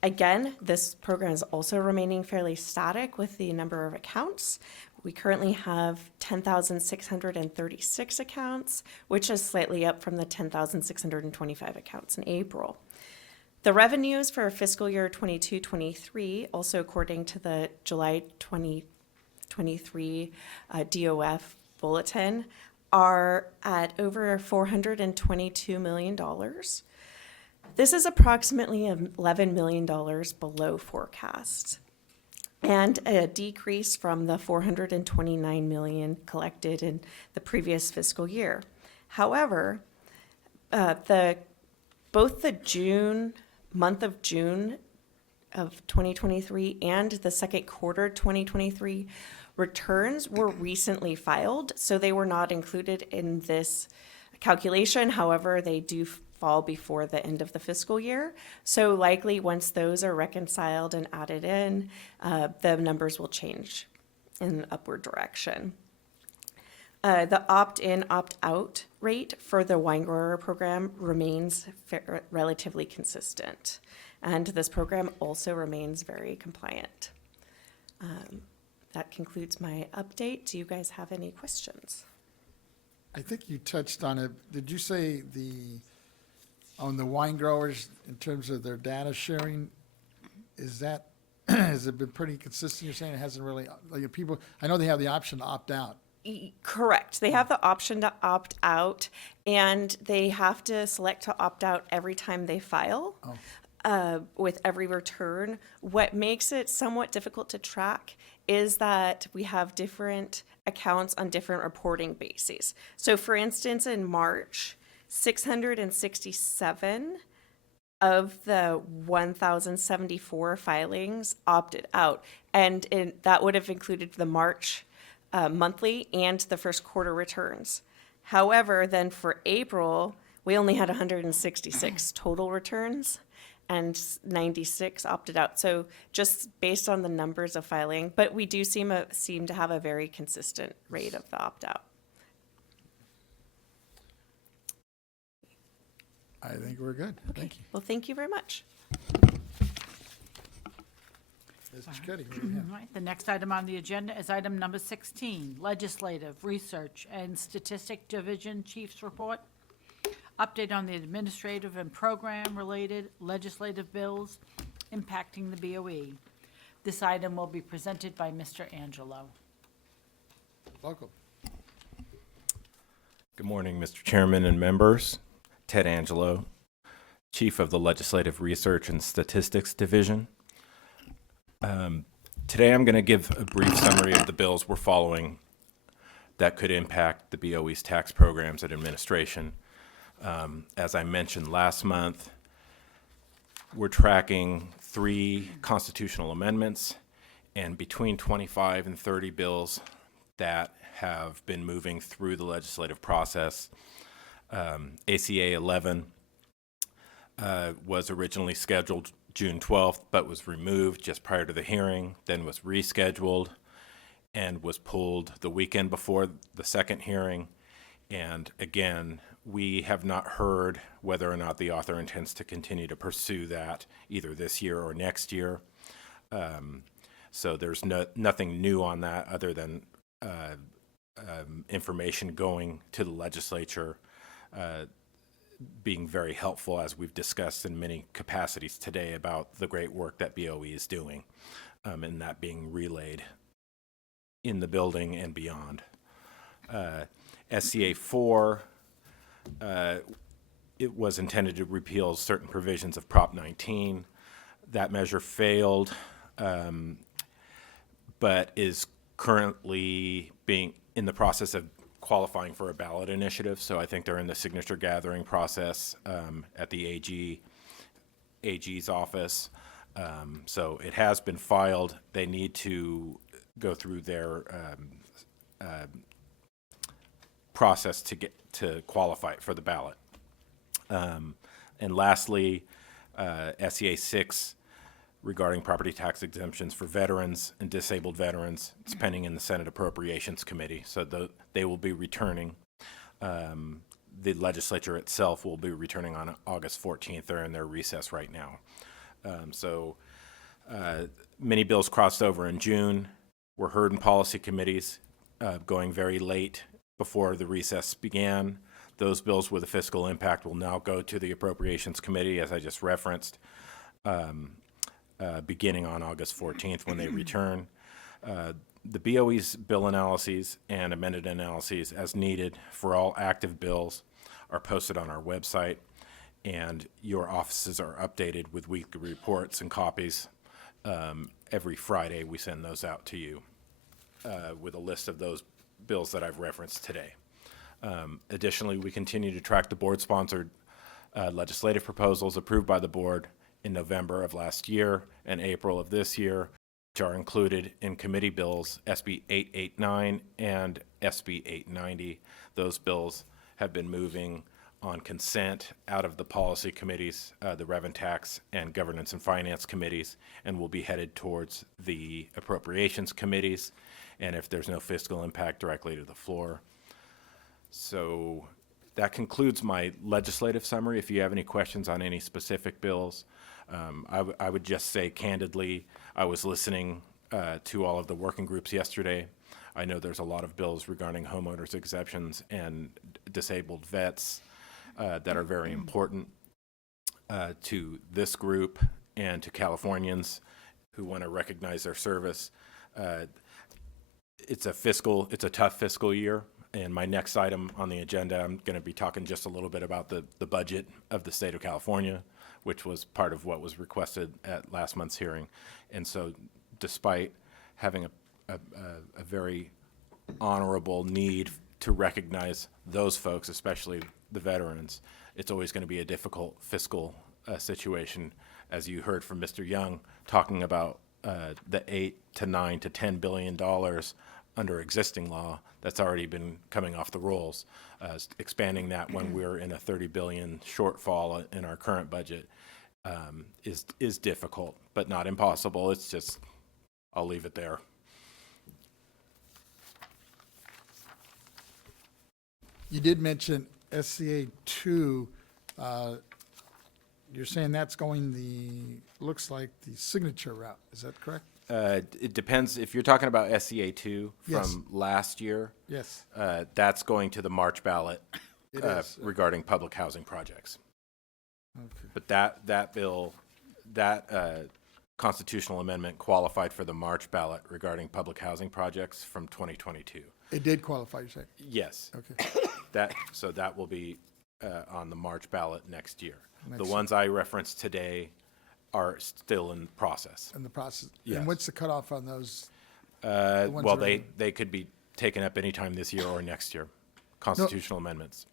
Again, this program is also remaining fairly static with the number of accounts. We currently have 10,636 accounts, which is slightly up from the 10,625 accounts in April. The revenues for fiscal year 22-23, also according to the July 2023 DOF bulletin, are at over $422 million. This is approximately $11 million below forecast, and a decrease from the $429 million collected in the previous fiscal year. However, both the June month of June of 2023 and the second quarter 2023 returns were recently filed, so they were not included in this calculation. However, they do fall before the end of the fiscal year. So likely once those are reconciled and added in, the numbers will change in an upward direction. The opt-in, opt-out rate for the wine grower program remains relatively consistent. And this program also remains very compliant. That concludes my update. Do you guys have any questions? I think you touched on it. Did you say on the wine growers, in terms of their data sharing, is that, has it been pretty consistent? You're saying it hasn't really, like people, I know they have the option to opt out. Correct. They have the option to opt out, and they have to select to opt out every time they file. With every return. What makes it somewhat difficult to track is that we have different accounts on different reporting bases. So for instance, in March, 667 of the 1,074 filings opted out. And that would have included the March monthly and the first quarter returns. However, then for April, we only had 166 total returns, and 96 opted out. So just based on the numbers of filing, but we do seem to have a very consistent rate of the opt-out. I think we're good. Thank you. Well, thank you very much. Mr. Cuddy, what do you have? All right, the next item on the agenda is item number 16, Legislative Research and Statistic Division Chief's Report. Update on the administrative and program-related legislative bills impacting the BOE. This item will be presented by Mr. Angelo. Welcome. Good morning, Mr. Chairman and members. Ted Angelo, Chief of the Legislative Research and Statistics Division. Today I'm going to give a brief summary of the bills we're following that could impact the BOE's tax programs and administration. As I mentioned last month, we're tracking 3 constitutional amendments and between 25 and 30 bills that have been moving through the legislative process. ACA 11 was originally scheduled June 12th, but was removed just prior to the hearing, then was rescheduled and was pulled the weekend before the second hearing. And again, we have not heard whether or not the author intends to continue to pursue that either this year or next year. So there's nothing new on that other than information going to the legislature, being very helpful, as we've discussed in many capacities today, about the great work that BOE is doing, and that being relayed in the building and beyond. SCA 4, it was intended to repeal certain provisions of Prop 19. That measure failed, but is currently being in the process of qualifying for a ballot initiative. So I think they're in the signature gathering process at the AG's office. So it has been filed. They need to go through their process to get to qualify for the ballot. And lastly, SCA 6 regarding property tax exemptions for veterans and disabled veterans. It's pending in the Senate Appropriations Committee, so they will be returning. The legislature itself will be returning on August 14th. They're in their recess right now. Many bills crossed over in June, were heard in policy committees, going very late before the recess began. Those bills with a fiscal impact will now go to the Appropriations Committee, as I just referenced, beginning on August 14th when they return. The BOE's bill analyses and amended analyses as needed for all active bills are posted on our website, and your offices are updated with weekly reports and copies. Every Friday we send those out to you with a list of those bills that I've referenced today. Additionally, we continue to track the board-sponsored legislative proposals approved by the board in November of last year and April of this year, which are included in committee bills SB 889 and SB 890. Those bills have been moving on consent out of the policy committees, the Rev and Tax and Governance and Finance committees, and will be headed towards the appropriations committees, and if there's no fiscal impact, directly to the floor. So that concludes my legislative summary. If you have any questions on any specific bills, I would just say candidly, I was listening to all of the working groups yesterday. I know there's a lot of bills regarding homeowners exemptions and disabled vets that are very important to this group and to Californians who want to recognize their service. It's a tough fiscal year. And my next item on the agenda, I'm going to be talking just a little bit about the budget of the state of California, which was part of what was requested at last month's hearing. And so despite having a very honorable need to recognize those folks, especially the veterans, it's always going to be a difficult fiscal situation, as you heard from Mr. Young talking about the $8 to $9 to $10 billion under existing law that's already been coming off the rolls. Expanding that when we're in a $30 billion shortfall in our current budget is difficult, but not impossible. It's just, I'll leave it there. You did mention SCA 2. You're saying that's going looks like the signature route. Is that correct? It depends. If you're talking about SCA 2 Yes. from last year, Yes. that's going to the March ballot It is. regarding public housing projects. Okay. But that bill, that constitutional amendment qualified for the March ballot regarding public housing projects from 2022. It did qualify, you say? Yes. Okay. So that will be on the March ballot next year. Next The year. ones I referenced today are still in process. In the process. Yes. And what's the cutoff on those? ones Well, that are- they could be taken up anytime this year or next year, constitutional amendments.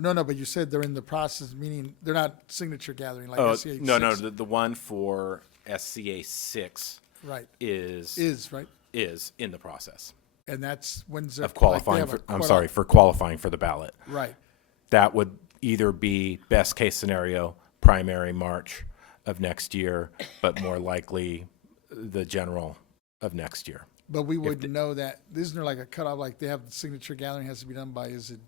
No, but you said they're in the process, meaning they're not signature gathering like Oh, SCA 6. no, the one for SCA 6 Right. is Right? in the process And that's when's their of qualifying for, for qualifying for the ballot. Right. That would either be best case scenario, primary March of next year, but more likely the general of next year. But we would know that, isn't there like a cutoff, like they have the signature gathering has to be done by, is it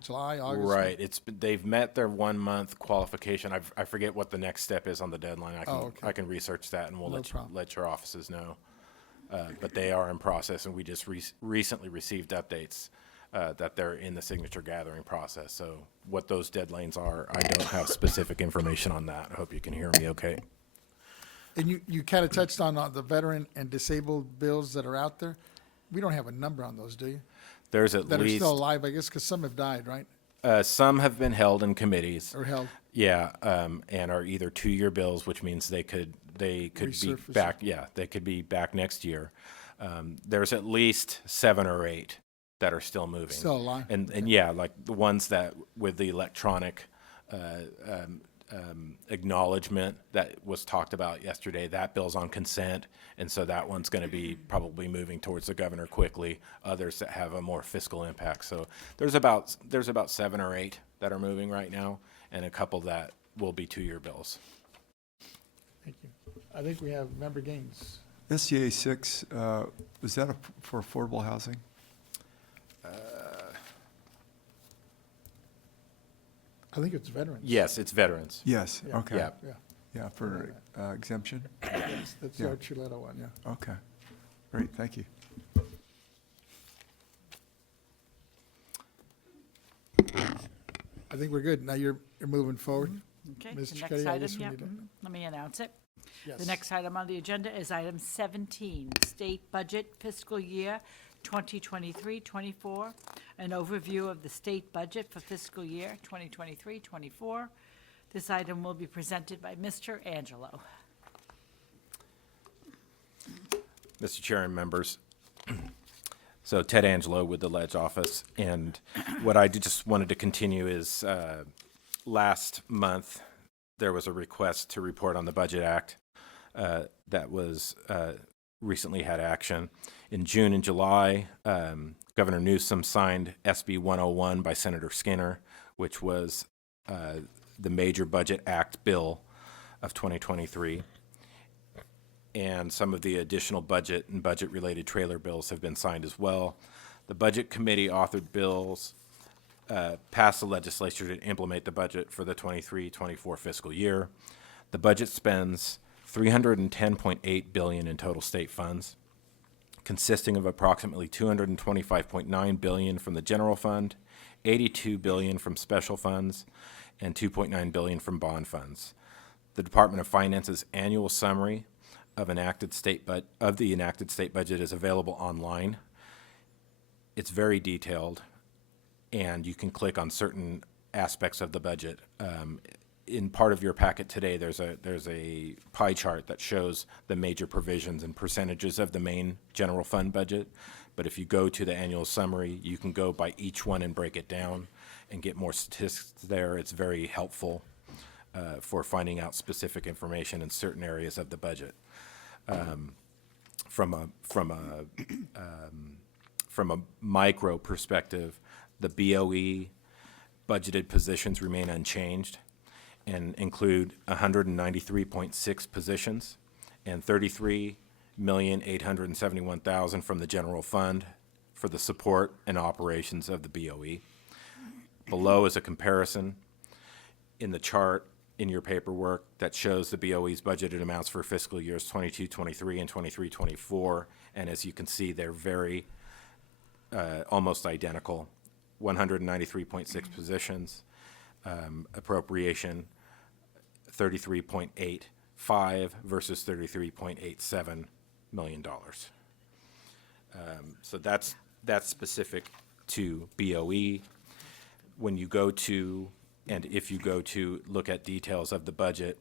July, August? Right. They've met their 1 month qualification. I forget what the next step is on the deadline. I can research that and we'll No problem. let your offices know. But they are in process, and we just recently received updates that they're in the signature gathering process. So what those deadlines are, I don't have specific information on that. I hope you can hear me okay. And you kind of touched on the veteran and disabled bills that are out there. We don't have a number on those, do you? There's at That are least still alive, I guess, because some have died, right? some have been held in committees. Or held. Yeah, and are either 2-year bills, which means they could be Resurface. back. Yeah, they could be back next year. There's at least 7 or 8 that are still moving. Still alive. And yeah, like the ones that with the electronic acknowledgement that was talked about yesterday, that bill's on consent, and so that one's going to be probably moving towards the governor quickly. Others that have a more fiscal impact. So there's about 7 or 8 that are moving right now, and a couple that will be 2-year bills. Thank you. I think we have Member Gaines. SCA 6, was that for affordable housing? I think it's veterans. Yes, it's veterans. Yes, Yeah. okay. Yeah. Yeah, Yeah, for exemption? yes, that's Yeah. our Chuleta one, yeah. Okay. Great, thank you. I think we're good. Now you're moving forward. Okay, Ms. the Cicchetti, next I item, guess we yeah, need to- let me announce it. Yes. The next item on the agenda is item 17, State Budget Fiscal Year 2023-24, an overview of the state budget for fiscal year 2023-24. This item will be presented by Mr. Angelo. Mr. Chair and members, so Ted Angelo with the Ledge Office, and what I just wanted to continue is last month, there was a request to report on the Budget Act that was recently had action. In June and July, Governor Newsom signed SB 101 by Senator Skinner, which was the major Budget Act bill of 2023. And some of the additional budget and budget-related trailer bills have been signed as well. The Budget Committee authored bills, passed the legislature to implement the budget for the 23-24 fiscal year. The budget spends $310.8 billion in total state funds, consisting of approximately $225.9 billion from the general fund, $82 billion from special funds, and $2.9 billion from bond funds. The Department of Finance's annual summary of the enacted state budget is available online. It's very detailed, and you can click on certain aspects of the budget. In part of your packet today, there's a pie chart that shows the major provisions and percentages of the main general fund budget. But if you go to the annual summary, you can go by each one and break it down and get more statistics there. It's very helpful for finding out specific information in certain areas of the budget. From a micro perspective, the BOE budgeted positions remain unchanged and include 193.6 positions and $33,871,000 from the general fund for the support and operations of the BOE. Below is a comparison in the chart in your paperwork that shows the BOE's budgeted amounts for fiscal years 22-23 and 23-24, and as you can see, they're very almost identical. 193.6 positions, appropriation 33.85 versus $33.87 million. So that's specific to BOE. When you go to, and if you go to look at details of the budget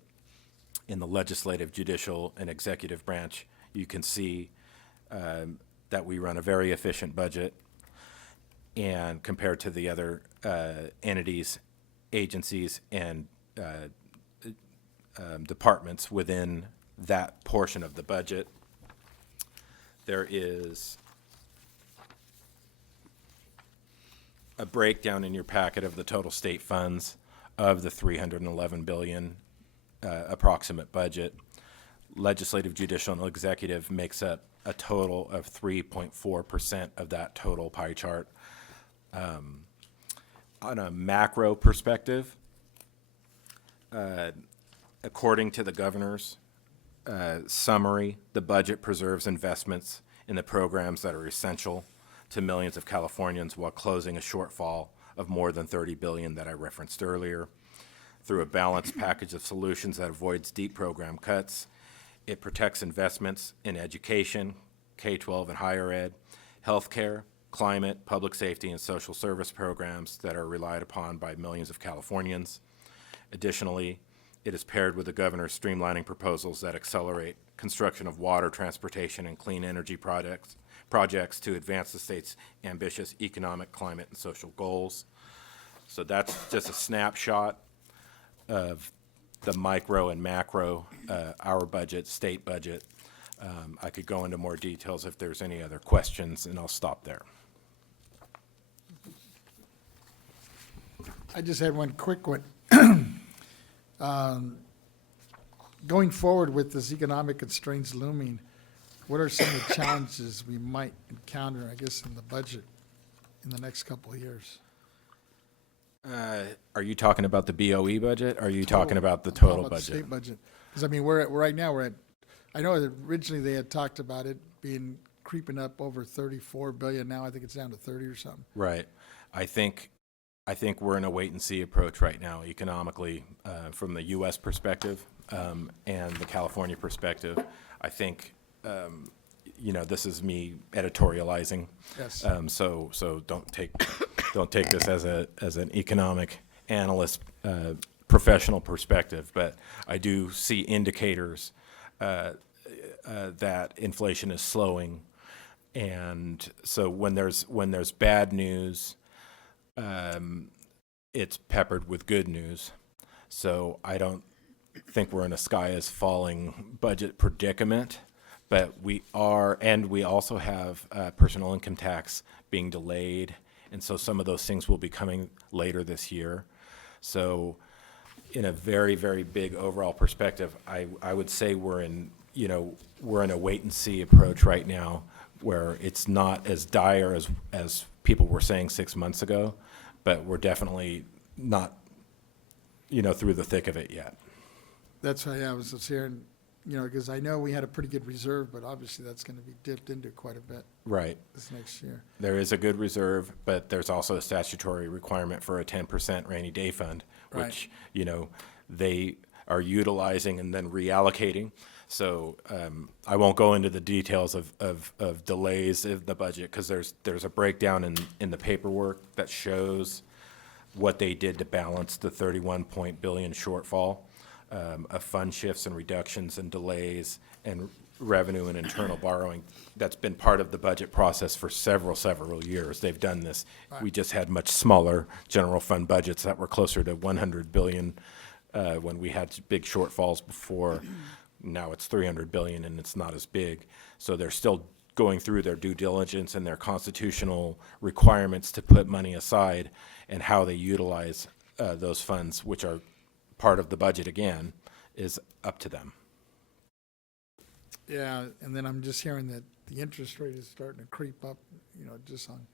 in the legislative, judicial, and executive branch, you can see that we run a very efficient budget, and compared to the other entities, agencies, and departments within that portion of the budget, there is a breakdown in your packet of the total state funds of the $311 billion approximate budget. Legislative, judicial, and executive makes up a total of 3.4% of that total pie chart. On a macro perspective, according to the governor's summary, the budget preserves investments in the programs that are essential to millions of Californians while closing a shortfall of more than $30 billion that I referenced earlier. Through a balanced package of solutions that avoids deep program cuts, it protects investments in education, K-12 and higher ed, healthcare, climate, public safety, and social service programs that are relied upon by millions of Californians. Additionally, it is paired with the governor's streamlining proposals that accelerate construction of water, transportation, and clean energy projects to advance the state's ambitious economic, climate, and social goals. So that's just a snapshot of the micro and macro, our budget, state budget. I could go into more details if there's any other questions, and I'll stop there. I just had one quick one. Going forward with this economic constraints looming, what are some of the challenges we might encounter, I guess, in the budget in the next couple of years? Are you talking about the BOE budget? Or are you talking about the total The budget? state budget. Because, I mean, right now, we're at, I know that originally they had talked about it being creeping up over 34 billion. Now I think it's down to 30 or something. Right. I think we're in a wait-and-see approach right now economically from the U.S. perspective and the California perspective. I think, this is me editorializing. Yes. So don't take this as an economic analyst professional perspective, but I do see indicators that inflation is slowing, and so when there's bad news, it's peppered with good news. So I don't think we're in a sky is falling budget predicament, but we are, and we also have personal income tax being delayed, and so some of those things will be coming later this year. So in a very, very big overall perspective, I would say we're in a wait and see approach right now, where it's not as dire as people were saying 6 months ago, but we're definitely not, through the thick of it yet. That's why I was just hearing, because I know we had a pretty good reserve, but obviously that's going to be dipped into quite a bit Right. this next year. There is a good reserve, but there's also a statutory requirement for a 10% rainy day fund, which, they are utilizing and then reallocating. So I won't go into the details of delays of the budget, because there's a breakdown in the paperwork that shows what they did to balance the 31 billion shortfall of fund shifts and reductions and delays and revenue and internal borrowing. That's been part of the budget process for several years. They've done this. Right. We just had much smaller general fund budgets that were closer to 100 billion when we had big shortfalls before. Now it's 300 billion and it's not as big. So they're still going through their due diligence and their constitutional requirements to put money aside, and how they utilize those funds, which are part of the budget again, is up to them. Yeah, and then I'm just hearing that the interest rate is starting to creep up, just on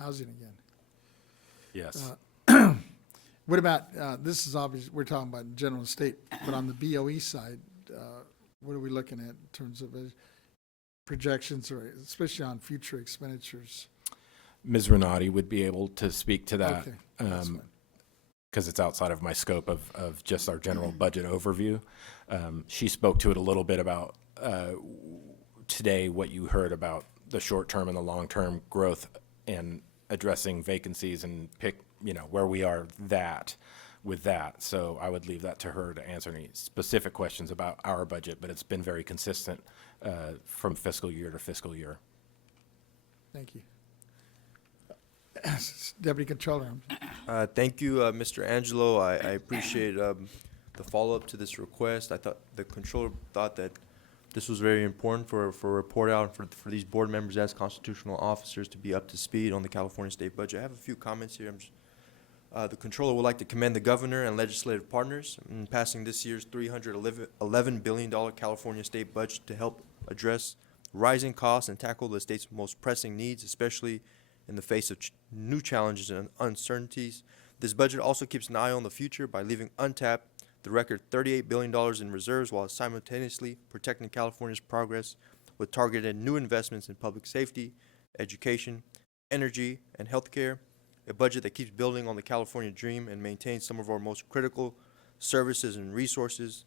housing again. Yes. What about, this is obvious, we're talking about general and state, but on the BOE side, what are we looking at in terms of projections, or especially on future expenditures? Ms. Renati would be able to speak to that, Okay, that's fine. because it's outside of my scope of just our general budget overview. She spoke to it a little bit about today, what you heard about the short-term and the long-term growth and addressing vacancies and where we are with that. So I would leave that to her to answer any specific questions about our budget, but it's been very consistent from fiscal year to fiscal year. Thank you. Deputy Controller. Thank you, Mr. Angelo. I appreciate the follow-up to this request. I thought the controller thought that this was very important for a report out and for these board members as constitutional officers to be up to speed on the California state budget. I have a few comments here. The controller would like to commend the governor and legislative partners in passing this year's $311 billion California state budget to help address rising costs and tackle the state's most pressing needs, especially in the face of new challenges and uncertainties. This budget also keeps an eye on the future by leaving untapped the record $38 billion in reserves, while simultaneously protecting California's progress with targeted new investments in public safety, education, energy, and healthcare. A budget that keeps building on the California dream and maintains some of our most critical services and resources.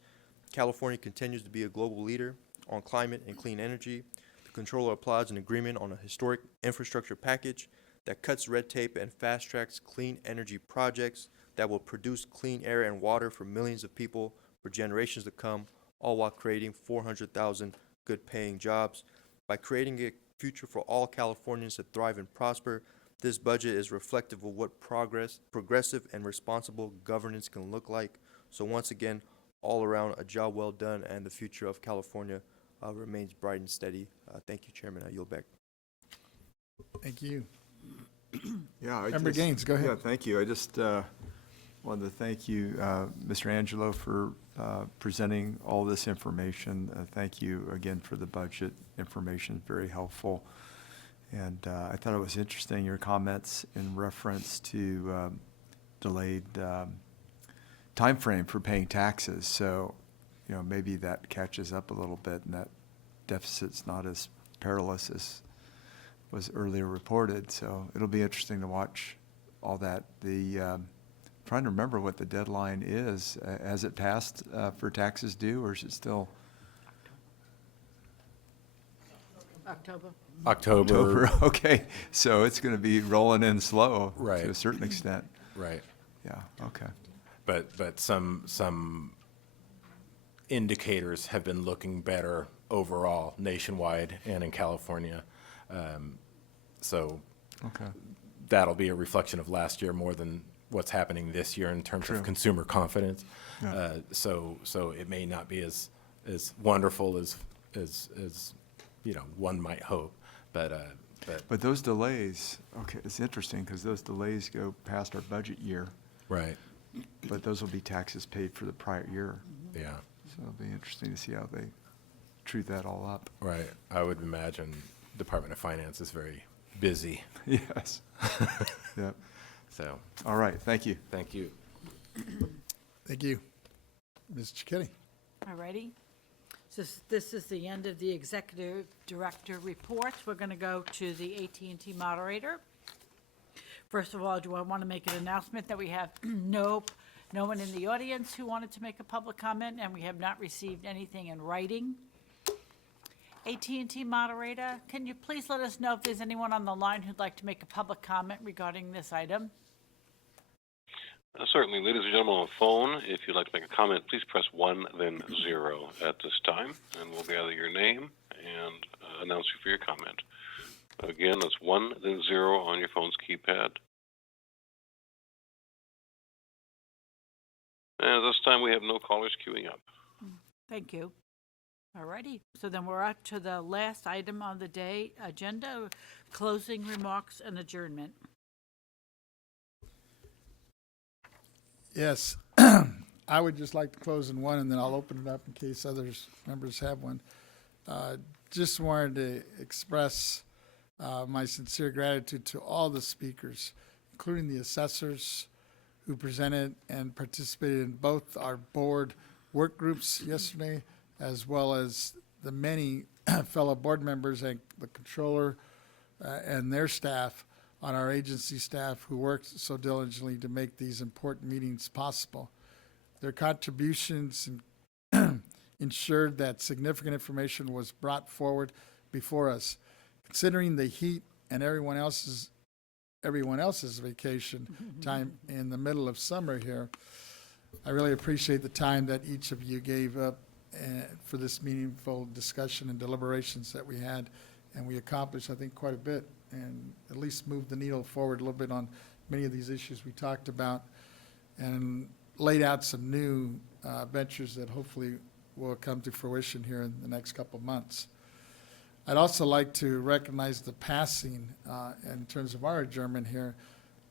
California continues to be a global leader on climate and clean energy. The controller applauds an agreement on a historic infrastructure package that cuts red tape and fast-tracks clean energy projects that will produce clean air and water for millions of people for generations to come, all while creating 400,000 good-paying jobs. By creating a future for all Californians to thrive and prosper, this budget is reflective of what progressive and responsible governance can look like. So once again, all around, a job well done, and the future of California remains bright and steady. Thank you, Chairman. I yield back. Thank you. Yeah. Member Gaines, go ahead. Yeah, thank you. I just wanted to thank you, Mr. Angelo, for presenting all this information. Thank you again for the budget information, very helpful. And I thought it was interesting, your comments in reference to delayed time frame for paying taxes. So, maybe that catches up a little bit, and that deficit's not as perilous as was earlier reported. So it'll be interesting to watch all that. Trying to remember what the deadline is. Has it passed for taxes due, or is it still? October. Okay, so it's going to be rolling in slow, Right. to a certain extent. Right. Yeah. Okay. But some indicators have been looking better overall nationwide and in California. So Okay. that'll be a reflection of last year more than what's happening this year in terms True. of consumer confidence. Yeah. So it may not be as wonderful as one might hope, but But those delays, okay, it's interesting because those delays go past our budget year, right, but those will be taxes paid for the prior year. yeah, So it'll be interesting to see how they treat that all up. right. I would imagine Department of Finance is very busy. Yes. Yep. So All right, thank you. thank you. Thank you. Ms. Chicketty? All righty. So this is the end of the executive director reports. We're going to go to the AT&T moderator. First of all, do I want to make an announcement that we have no one in the audience who wanted to make a public comment, and we have not received anything in writing. AT&T moderator, can you please let us know if there's anyone on the line who'd like to make a public comment regarding this item? Certainly. Ladies and gentlemen on the phone, if you'd like to make a comment, please press 1, then 0 at this time, and we'll gather your name and announce you for your comment. Again, that's 1, then 0 on your phone's keypad. And at this time, we have no callers queuing up. Thank you. All righty. So then we're up to the last item on the day agenda, closing remarks and adjournment. Yes. I would just like to close in one, and then I'll open it up in case members have one. Just wanted to express my sincere gratitude to all the speakers, including the assessors who presented and participated in both our board work groups yesterday, as well as the many fellow board members and the controller and their staff on our agency staff who worked so diligently to make these important meetings possible. Their contributions ensured that significant information was brought forward before us. Considering the heat and everyone else's vacation time in the middle of summer here, I really appreciate the time that each of you gave up for this meaningful discussion and deliberations that we had, and we accomplished, I think, quite a bit, and at least moved the needle forward a little bit on many of these issues we talked about, and laid out some new ventures that hopefully will come to fruition here in the next couple of months. I'd also like to recognize the passing, in terms of our adjournment here,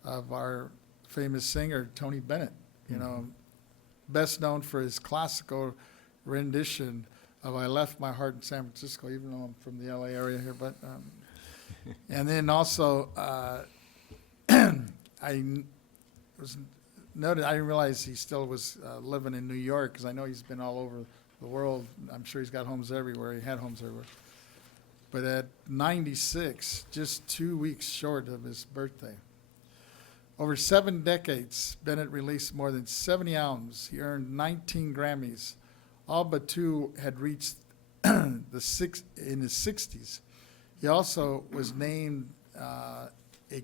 of our famous singer, Tony Bennett, best known for his classical rendition of "I Left My Heart in San Francisco," even though I'm from the LA area here, but and then also I didn't realize he still was living in New York, because I know he's been all over the world. I'm sure he's got homes everywhere. He had homes everywhere. But at 96, just 2 weeks short of his birthday. Over 7 decades, Bennett released more than 70 albums. He earned 19 Grammys. All but 2 had reached in his 60s. He also was named a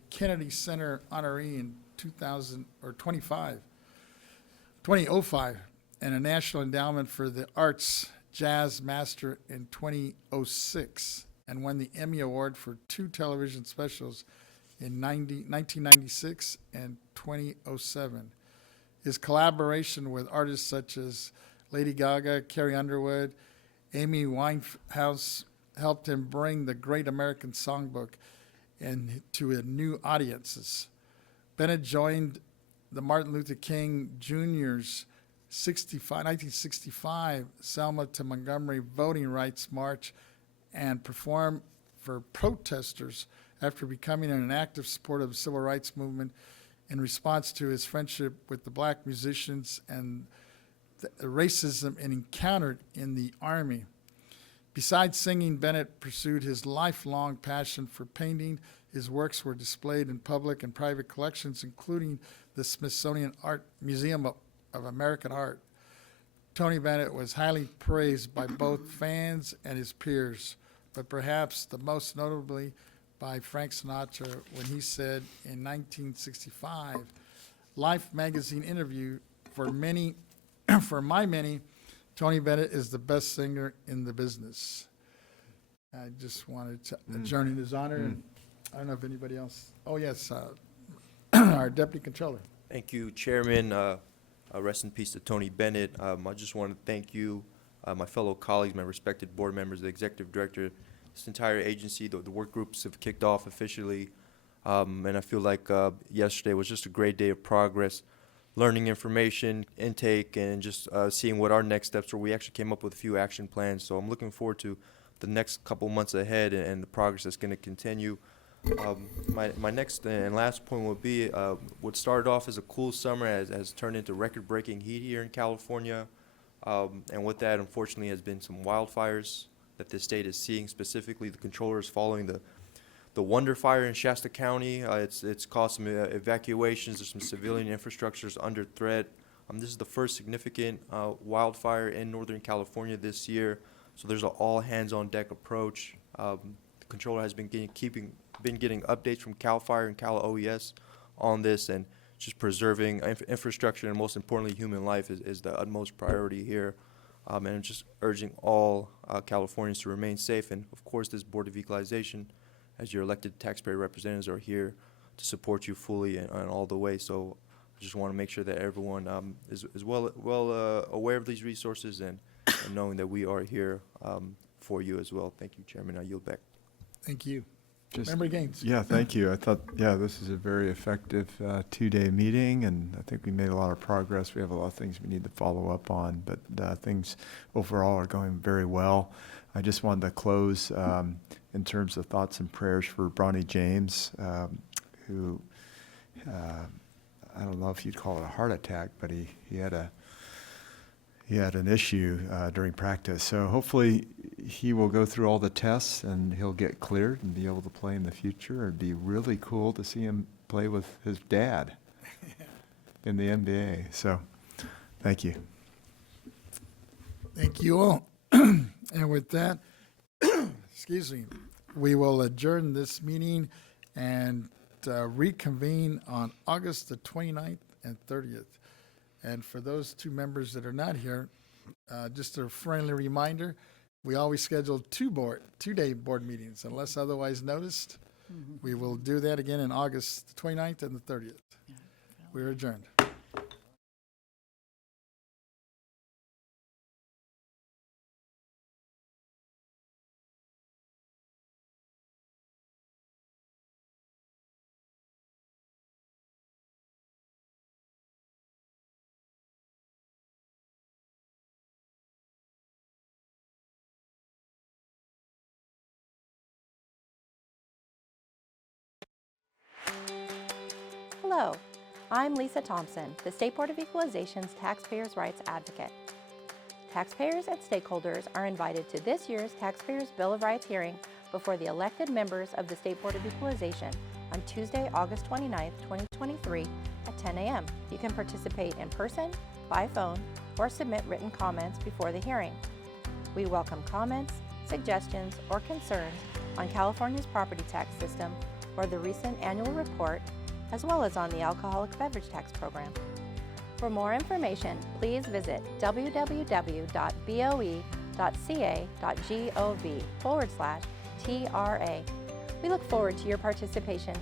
Kennedy Center honoree in 2005, and a National Endowment for the Arts Jazz Master in 2006, and won the Emmy Award for 2 television specials in 1996 and 2007. His collaboration with artists such as Lady Gaga, Carrie Underwood, Amy Winehouse helped him bring the Great American Songbook to new audiences. Bennett joined the Martin Luther King Jr.'s 1965 Selma to Montgomery Voting Rights March and performed for protesters after becoming an active supporter of the civil rights movement in response to his friendship with the black musicians and the racism it encountered in the Army. Besides singing, Bennett pursued his lifelong passion for painting. His works were displayed in public and private collections, including the Smithsonian Art Museum of American Art. Tony Bennett was highly praised by both fans and his peers, but perhaps the most notably by Frank Sinatra when he said in 1965, Life magazine interview, for my money, Tony Bennett is the best singer in the business. I just wanted to adjourn in his honor, and I don't know if anybody else. Oh, yes, our Deputy Controller. Thank you, Chairman. Rest in peace to Tony Bennett. I just want to thank you, my fellow colleagues, my respected board members, the executive director, this entire agency. The work groups have kicked off officially, and I feel like yesterday was just a great day of progress, learning information, intake, and just seeing what our next steps were. We actually came up with a few action plans, so I'm looking forward to the next couple months ahead and the progress that's going to continue. My next and last point would be what started off as a cool summer has turned into record-breaking heat here in California, and with that, unfortunately, has been some wildfires that the state is seeing. Specifically, the controller is following the Wonder Fire in Shasta County. It's caused some evacuations. There's some civilian infrastructures under threat. This is the first significant wildfire in Northern California this year, so there's an all-hands-on-deck approach. The controller has been getting updates from CAL FIRE and Cal OES on this, and just preserving infrastructure and, most importantly, human life is the utmost priority here. And I'm just urging all Californians to remain safe. And, of course, this Board of Equalization, as your elected taxpayer representatives, are here to support you fully and all the way. So I just want to make sure that everyone is well aware of these resources and knowing that we are here for you as well. Thank you, Chairman. I yield back. Thank you. Member Gaines. Yeah, thank you. I thought, this is a very effective two-day meeting, and I think we made a lot of progress. We have a lot of things we need to follow up on, but things overall are going very well. I just wanted to close in terms of thoughts and prayers for Bronny James, who, I don't know if you'd call it a heart attack, but he had an issue during practice. So hopefully he will go through all the tests and he'll get cleared and be able to play in the future. It'd be really cool to see him play with his dad in the NBA. So thank you. Thank you all. And with that, excuse me, we will adjourn this meeting and reconvene on August the 29th and 30th. And for those two members that are not here, just a friendly reminder, we always schedule two-day board meetings unless otherwise noticed. We will do that again in August the 29th and the 30th. We're adjourned. Hello, I'm Lisa Thompson, the State Board of Equalization's Taxpayers' Rights Advocate. Taxpayers and stakeholders are invited to this year's Taxpayers' Bill of Rights hearing before the elected members of the State Board of Equalization on Tuesday, August 29th, 2023 at 10 a.m. You can participate in person, by phone, or submit written comments before the hearing. We welcome comments, suggestions, or concerns on California's property tax system or the recent annual report, as well as on the alcoholic beverage tax program. For more information, please visit www.boe.ca.gov/TRA. We look forward to your participation.